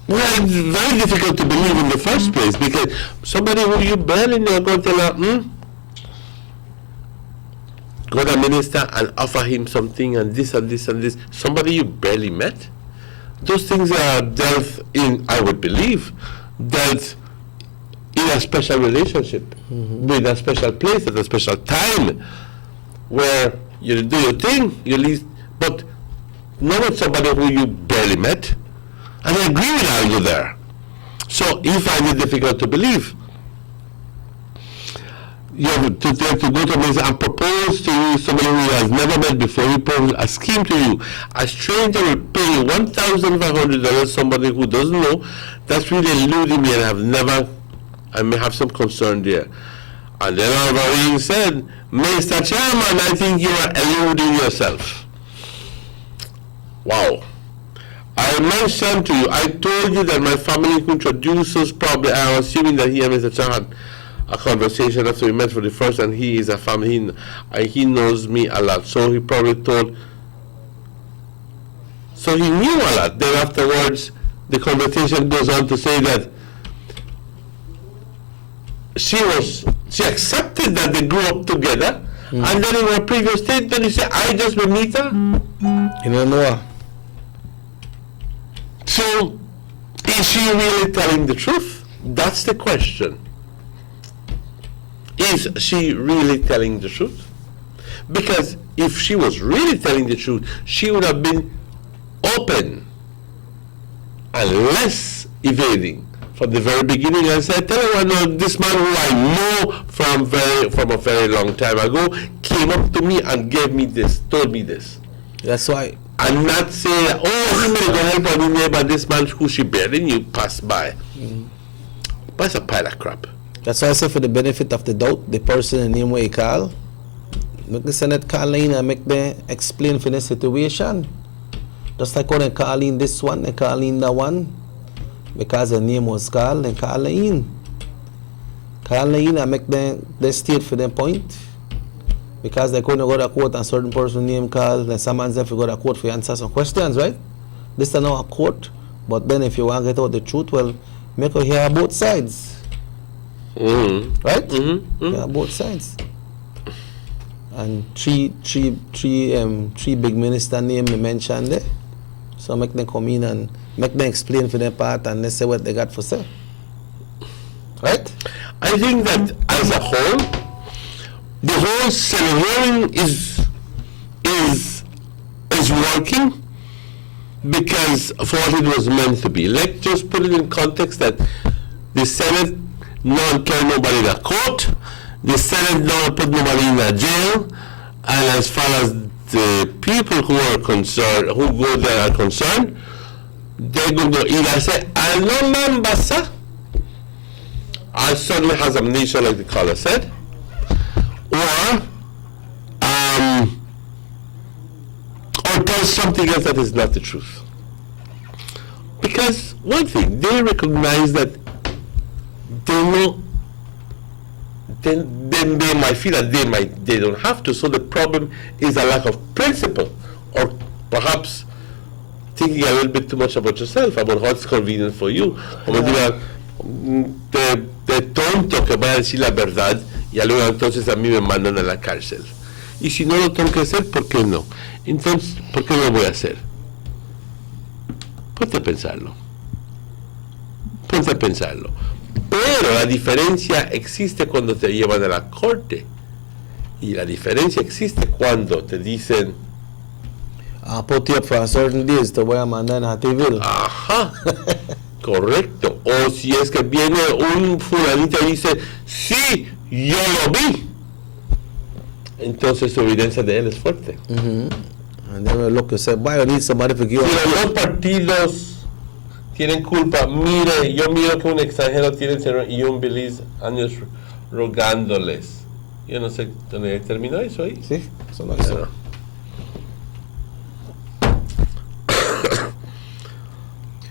very difficult to believe in the first place, because somebody who you barely know, going to tell her, go to a minister and offer him something and this and this and this, somebody you barely met. Those things are dealt in, I would believe, dealt in a special relationship, with a special place at a special time, where you do your thing, you leave, but not with somebody who you barely met. And I agree with Aldo there. So you find it difficult to believe. You have to go to a minister and propose to you somebody who has never met before. He proposes a scheme to you. A stranger will pay you $1,500, somebody who doesn't know. That's really eluding me, and I may have some concern there. And then Alvarez said, Mr. Chairman, I think you are eluding yourself. Wow. I mentioned to you, I told you that my family introduced us probably, I'm assuming that he and Mr. Chan had a conversation after we met for the first, and he is a family, he knows me a lot, so he probably told, so he knew a lot. Then afterwards, the conversation goes on to say that she accepted that they grew up together, and then in her previous statement, he said, I just will meet her. You don't know her. So, is she really telling the truth? That's the question. Is she really telling the truth? Because if she was really telling the truth, she would have been open and less evading from the very beginning and said, tell everyone, this man who I know from a very long time ago came up to me and gave me this, told me this. That's why. And not say, oh, he made a help on the neighbor, this man who she barely knew passed by. But it's a pile of crap. That's why I say, for the benefit of the doubt, the person in the name where you call, make the Senate call in and make them explain for the situation. Just like when they call in this one, they call in that one, because the name was called, they call in. Call in and make them state for their point. Because they couldn't go to court and certain person name called, then someone's have to go to court for answer some questions, right? This is not a court, but then if you want to get out the truth, well, make her hear both sides. Right? Yeah, both sides. And three big minister name you mentioned there. So make them come in and make them explain for their part and they say what they got for say. Right? I think that as a whole, the whole Senate is working because of what it was meant to be. Let's just put it in context that the Senate not throw nobody in a court, the Senate not put nobody in a jail, and as far as the people who are concerned, who go there are concerned, they're going to either say, no man basa, I certainly has amnesia like the caller said, or tell something else that is not the truth. Because one thing, they recognize that they know, then they might feel that they don't have to. So the problem is a lack of principle, or perhaps thinking a little bit too much about yourself, about what's convenient for you. Como diga, de tonto que va a decir la verdad y luego entonces a mí me mandan a la cárcel. Y si no lo tengo que hacer, ¿por qué no? Entonces, ¿por qué no lo voy a hacer? Ponte a pensarlo. Ponte a pensarlo. Pero la diferencia existe cuando te llevan a la corte. Y la diferencia existe cuando te dicen, put you up for a certain days te voy a mandar a TV. Ajá. Correcto. O si es que viene un fulanito y dice, sí, yo lo vi. Entonces su evidencia de él es fuerte. And then look and say, why you need somebody to give. Si los dos partidos tienen culpa, mire, yo miro que un extranjero tiene y un Belize años rogándoles. Yo no sé dónde terminó eso ahí. Sí, eso lo hizo.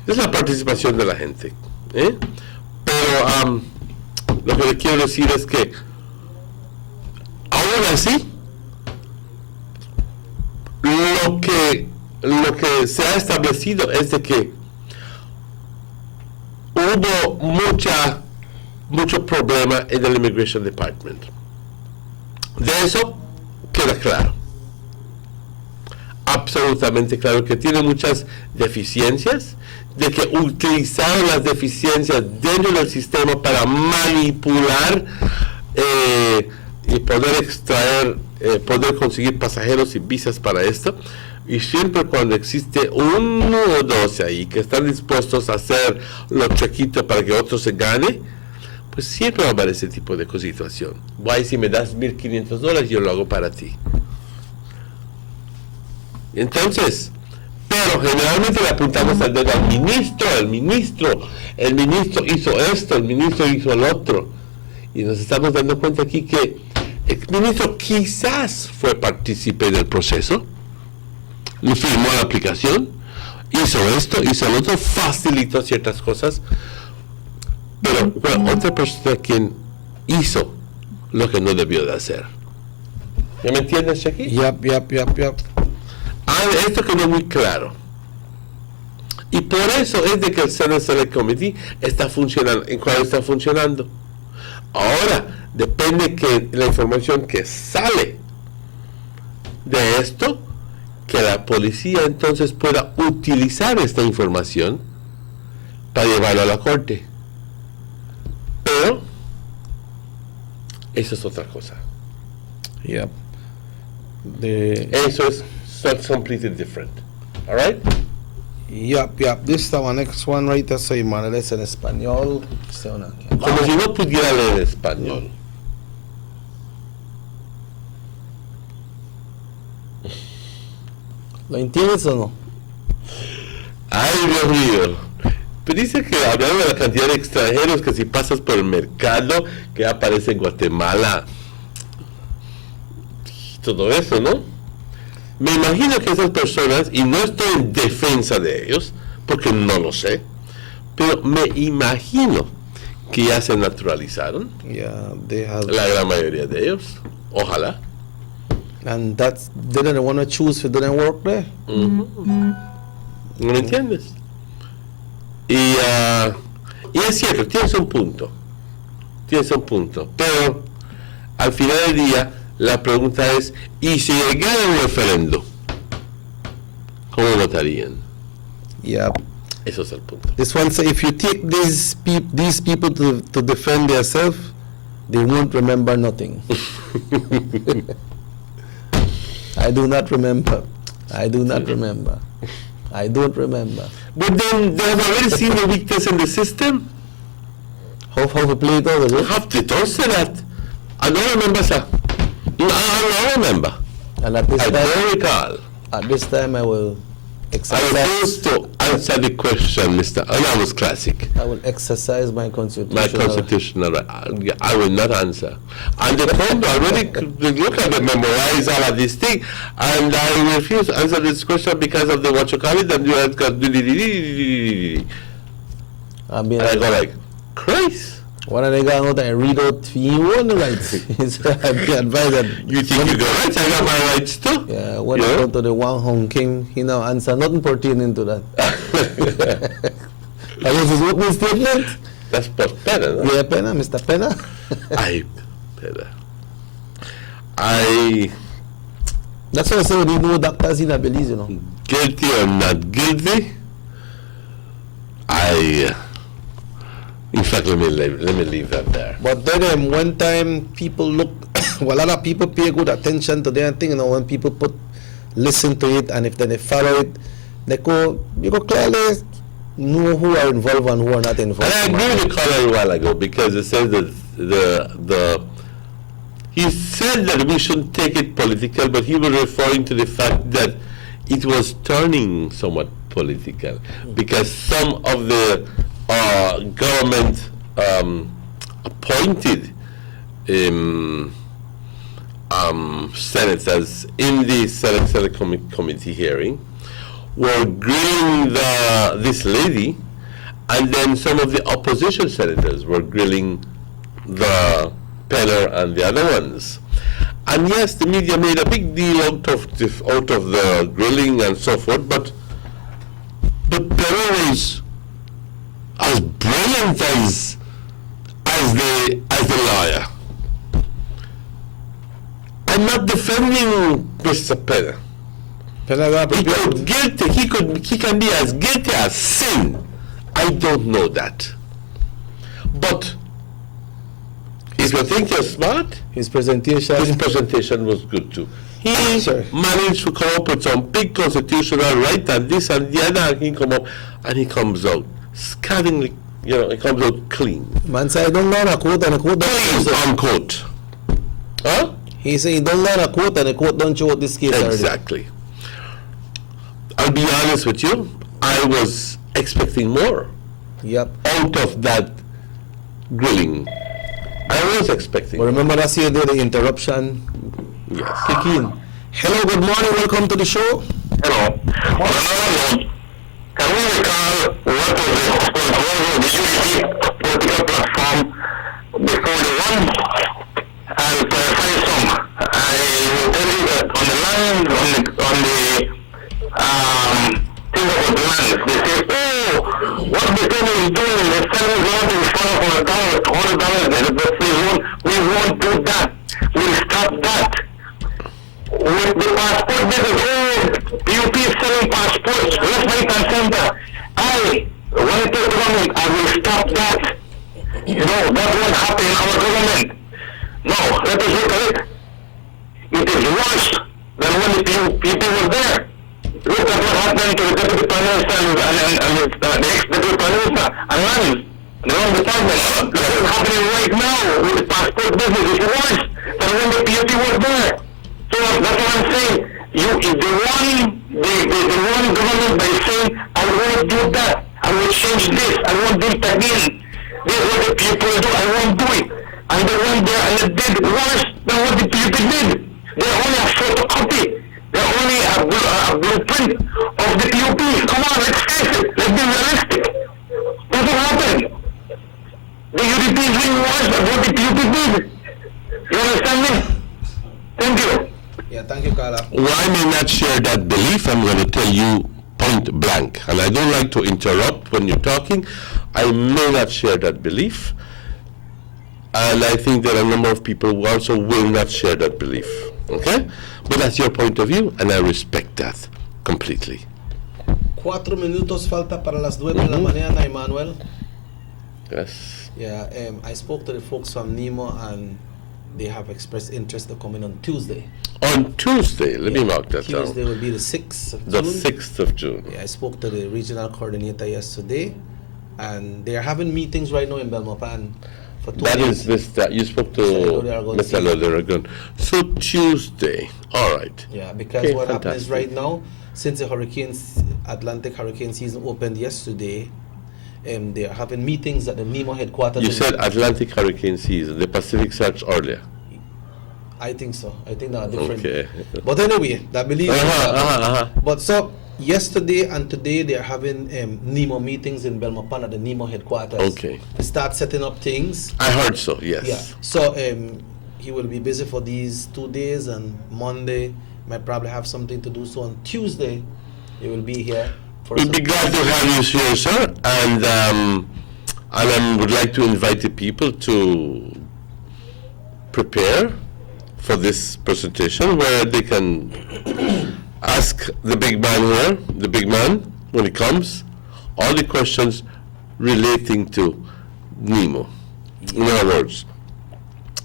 Es la participación de la gente. Pero lo que le quiero decir es que aún así, lo que se ha establecido es de que hubo mucho problema en el Immigration Department. De eso queda claro. Absolutamente claro que tiene muchas deficiencias, de que utilizaron las deficiencias dentro del sistema para manipular y poder extraer, poder conseguir pasajeros y visas para esto. Y siempre cuando existe uno o dos ahí que están dispuestos a hacer lo chiquito para que otro se gane, pues siempre va a haber ese tipo de situación. Guay, si me das $1,500, yo lo hago para ti. Entonces, pero generalmente le apuntamos al dedo al ministro, el ministro hizo esto, el ministro hizo el otro. Y nos estamos dando cuenta aquí que el ministro quizás fue partícipe del proceso, le firmó la aplicación, hizo esto, hizo lo otro, facilitó ciertas cosas, pero fue otra persona quien hizo lo que no debió de hacer. ¿Ya me entiendes, Shaki? Yep. Esto quedó muy claro. Y por eso es de que el Senate Select Committee está funcionando, en cual está funcionando. Ahora, depende que la información que sale de esto, que la policía entonces pueda utilizar esta información para llevarlo a la corte. Pero eso es otra cosa. Yep. Eso es completely different. All right? Yep. This is our next one right there. So, man, it's en español. Como si no pudiera leer español. ¿Lo entiendes o no? Ay, Dios mío. Pero dice que hablando de la cantidad de extranjeros que si pasas por el mercado, que aparece en Guatemala. Todo eso, ¿no? Me imagino que esas personas, y no estoy en defensa de ellos, porque no lo sé, pero me imagino que ya se naturalizaron. Yeah, they have. La gran mayoría de ellos. Ojalá. And that's, they didn't want to choose if it didn't work there. ¿No me entiendes? Y es cierto, tienes un punto, pero al final del día la pregunta es, ¿y si llegara un referendo? ¿Cómo votarían? Yeah. Eso es el punto. This one say if you take these people to defend themselves, they won't remember nothing. I do not remember. I don't remember. But then they have already seen the weakness in the system. How to play it over? Have to say that. I don't remember, sir. No, I don't remember. And at this I time, don't recall. At this time, I will exercise. I refuse to answer the question, Mr. And I was classic. I will exercise my constitutional. My constitutional right. I will not answer. And the point already look at the memorize all of these things, and I refuse to answer this question because of the what you call it, and you have got and I go like, Christ. When I go out and read out you own rights. I'd be advised that you think you got rights, I got my rights too. Yeah, when I go to the Wang Hong King, he now answer nothing pertaining to that. That was his opening statement. That's Pena, no? Yeah, Pena, Mr. Pena. That's what I say when you know doctors in Belize, you know. Guilty or not guilty, in fact, let me leave that there. But then one time people look, well, a lot of people pay good attention to their thing, you know, when people listen to it, and if then they follow it, you go clearly know who are involved and who are not involved. And I agree with the caller a while ago, because it says that he said that we shouldn't take it political, but he was referring to the fact that it was turning somewhat political, because some of the government appointed senators in the Select Committee hearing were grilling this lady, and then some of the opposition senators were grilling the Pena and the other ones. And yes, the media made a big deal out of the grilling and so forth, but Pena was as brilliant as the lawyer. I'm not defending Mr. Pena. He can be as guilty as sin. I don't know that. But if you think you're smart, his presentation was good too. He managed to come up with some big constitutional right and this and the other, and he comes out scathingly, it comes out clean. Man say, I don't learn a quote and a quote don't clean, unquote. Huh? He say, he don't learn a quote and a quote don't show what this case exactly. I'll be honest with you, I was expecting more. Yep. Out of that grilling. I was expecting. But remember last year the interruption? Yes. Kick in. Hello, good morning, welcome to the show. Hello. Can we recall what was the UDP political platform before the one? And clarify some. I will tell you that on the land, on the thing about the land, they say, what the government is doing, they're selling land in front of $100, we won't do that. We'll stop that. With the passport business, PUP is selling passports, left, right, and center. When I tell the government, I will stop that. That won't happen in our government. No, let us look at it. It is worse than when the PUP was there. Look at what happened to the Deputy Prime Minister and the ex-Deputy Prime Minister and Lannis. The wrong department. What is happening right now with the passport business is worse than when the PUP was there. So that's what I'm saying. The one government by saying, I won't do that, I will change this, I won't do it again. This is what the people do, I won't do it. And they went there and they did worse than what the PUP did. They're only a photocopy. They're only a blueprint of the PUP. Come on, let's face it. Let's be realistic. What will happen? The UDP is doing worse than what the PUP did. You understand me? Thank you. Yeah, thank you, Carla. Well, I may not share that belief. I'm going to tell you point blank. And I don't like to interrupt when you're talking. I may not share that belief. And I think there are a number of people who also will not share that belief. Okay? But that's your point of view, and I respect that completely. 4 minutos falta para las 9 de la mañana, Emmanuel. Yes. Yeah, I spoke to the folks from Nemo and they have expressed interest to come in on Tuesday. On Tuesday, let me mark that down. Tuesday will be the 6th of The June. 6th of June. Yeah, I spoke to the regional coordinator yesterday, and they are having meetings right now in Belmopan for 2 That days. is Mr. You spoke to Mr. Loderagon. So Tuesday, all right. Yeah, because Okay, what happened is fantastic. right now, since the Atlantic hurricane season opened yesterday, they are having meetings at the Nemo headquarters. You in- said Atlantic hurricane season. The Pacific starts earlier. I think so. I think they are different. Okay. But anyway, I believe. Uh-huh. But so yesterday and today they are having Nemo meetings in Belmopan at the Nemo headquarters. Okay. To start setting up things. I heard so, yes. Yeah. So he will be busy for these 2 days, and Monday might probably have something to do. So on Tuesday, he will be here. We'd be glad to have you here, sir. And I would like to invite the people to prepare for this presentation, where they can ask the big man here, the big man, when he comes, all the questions relating to Nemo. In other words,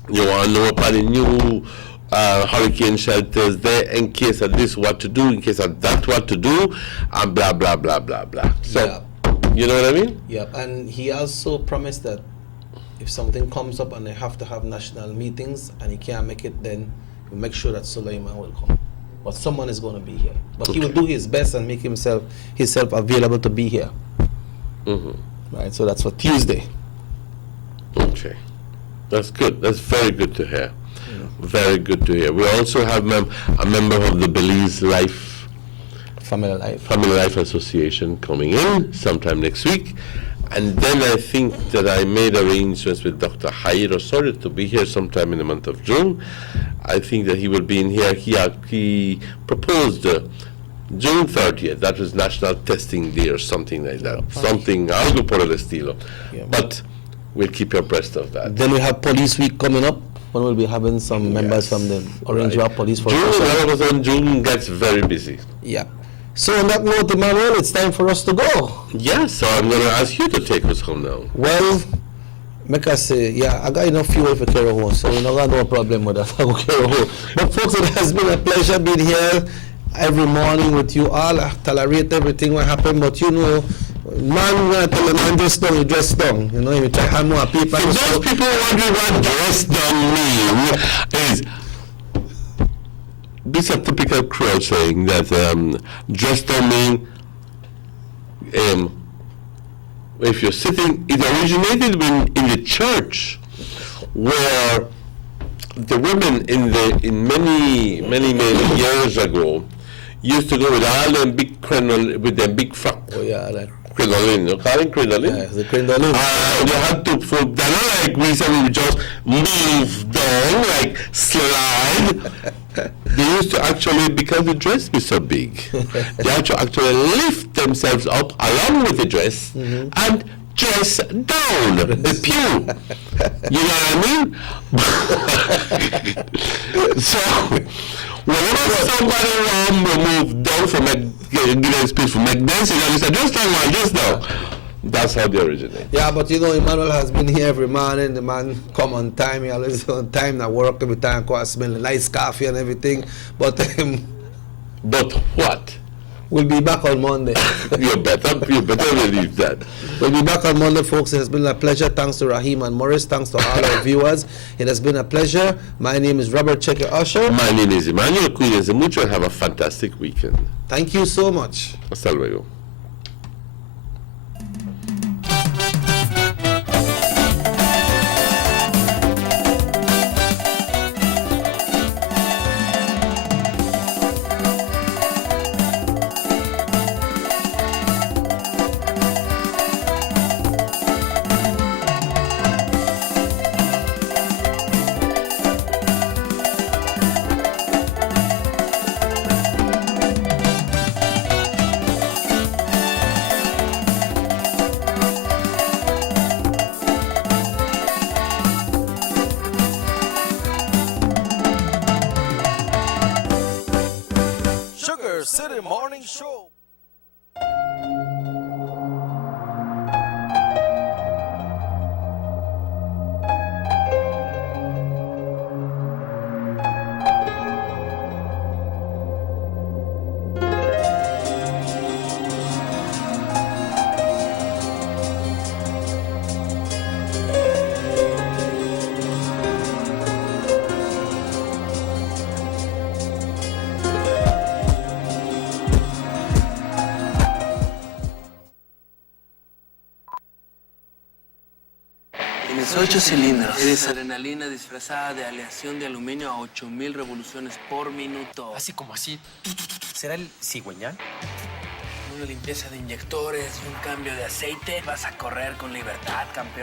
you want to know about the new hurricane shelters there, in case of this, what to do, in case of that, what to do, and blah, blah, blah, blah, blah. So, you know what I mean? Yeah, and he also promised that if something comes up and they have to have national meetings and he can't make it, then we'll make sure that Suleiman will come. But someone is going to be here. But he will do his best and make himself available to be here. Right, so that's for Tuesday. Okay. That's good. That's very good to hear. Very good to hear. We also have a member of the Belize Family Life Association coming in sometime next week. And then I think that I made arrangements with Dr. Jair Osorio to be here sometime in the month of June. I think that he will be in here. He proposed June 30th. That was National Testing Day or something like that. Something, algo por el estilo. But we'll keep you abreast of that. Then we have Police Week coming up, when we'll be having some members from the Orange Rock Police Force. June gets very busy. Yeah. So on that note, Emmanuel, it's time for us to go. Yeah, so I'm going to ask you to take us home now. Well, make us say, yeah, I got enough fuel for carry home, so we don't got no problem with that. I go carry home. But folks, it has been a pleasure being here every morning with you all. I tolerate everything what happened, but you know, man, when I tell a man dress down, you dress down. You know, if you try to have more people. For those people wondering what dress down mean, is this a typical Creole saying that dress down mean if you're sitting, it originated in the church, where the women in many years ago used to go with all them big with them big frock. Oh yeah, like crinoline, you call it crinoline? Yeah, the crinoline. You had to put, they're not like we said, we just move down, like slide. They used to actually, because the dress was so big, they had to actually lift themselves up along with the dress and dress down the pew. You know what I mean? So, whenever somebody will move down from giving speech from McDancing, and you say, just down like this now. That's how they originate. Yeah, but you know, Emmanuel has been here every morning. The man come on time. He always on time. I work every time. I smell nice coffee and everything. But what? We'll be back on Monday. You better believe that. We'll be back on Monday, folks. It has been a pleasure. Thanks to Raheem and Morris. Thanks to all our viewers. It has been a pleasure. My name is Robert Checker Usher. My name is Emmanuel Cuídense mucho. Have a fantastic weekend. Thank you so much. Hasta luego. Sugar City Morning Show. Tienes 8 cilindros. Eres adrenalina disfrazada de aleación de aluminio a 8000 revoluciones por minuto. Así como así. ¿Será el cigüeñal? Una limpieza de inyectores y un cambio de aceite. Vas a correr con libertad, campeón.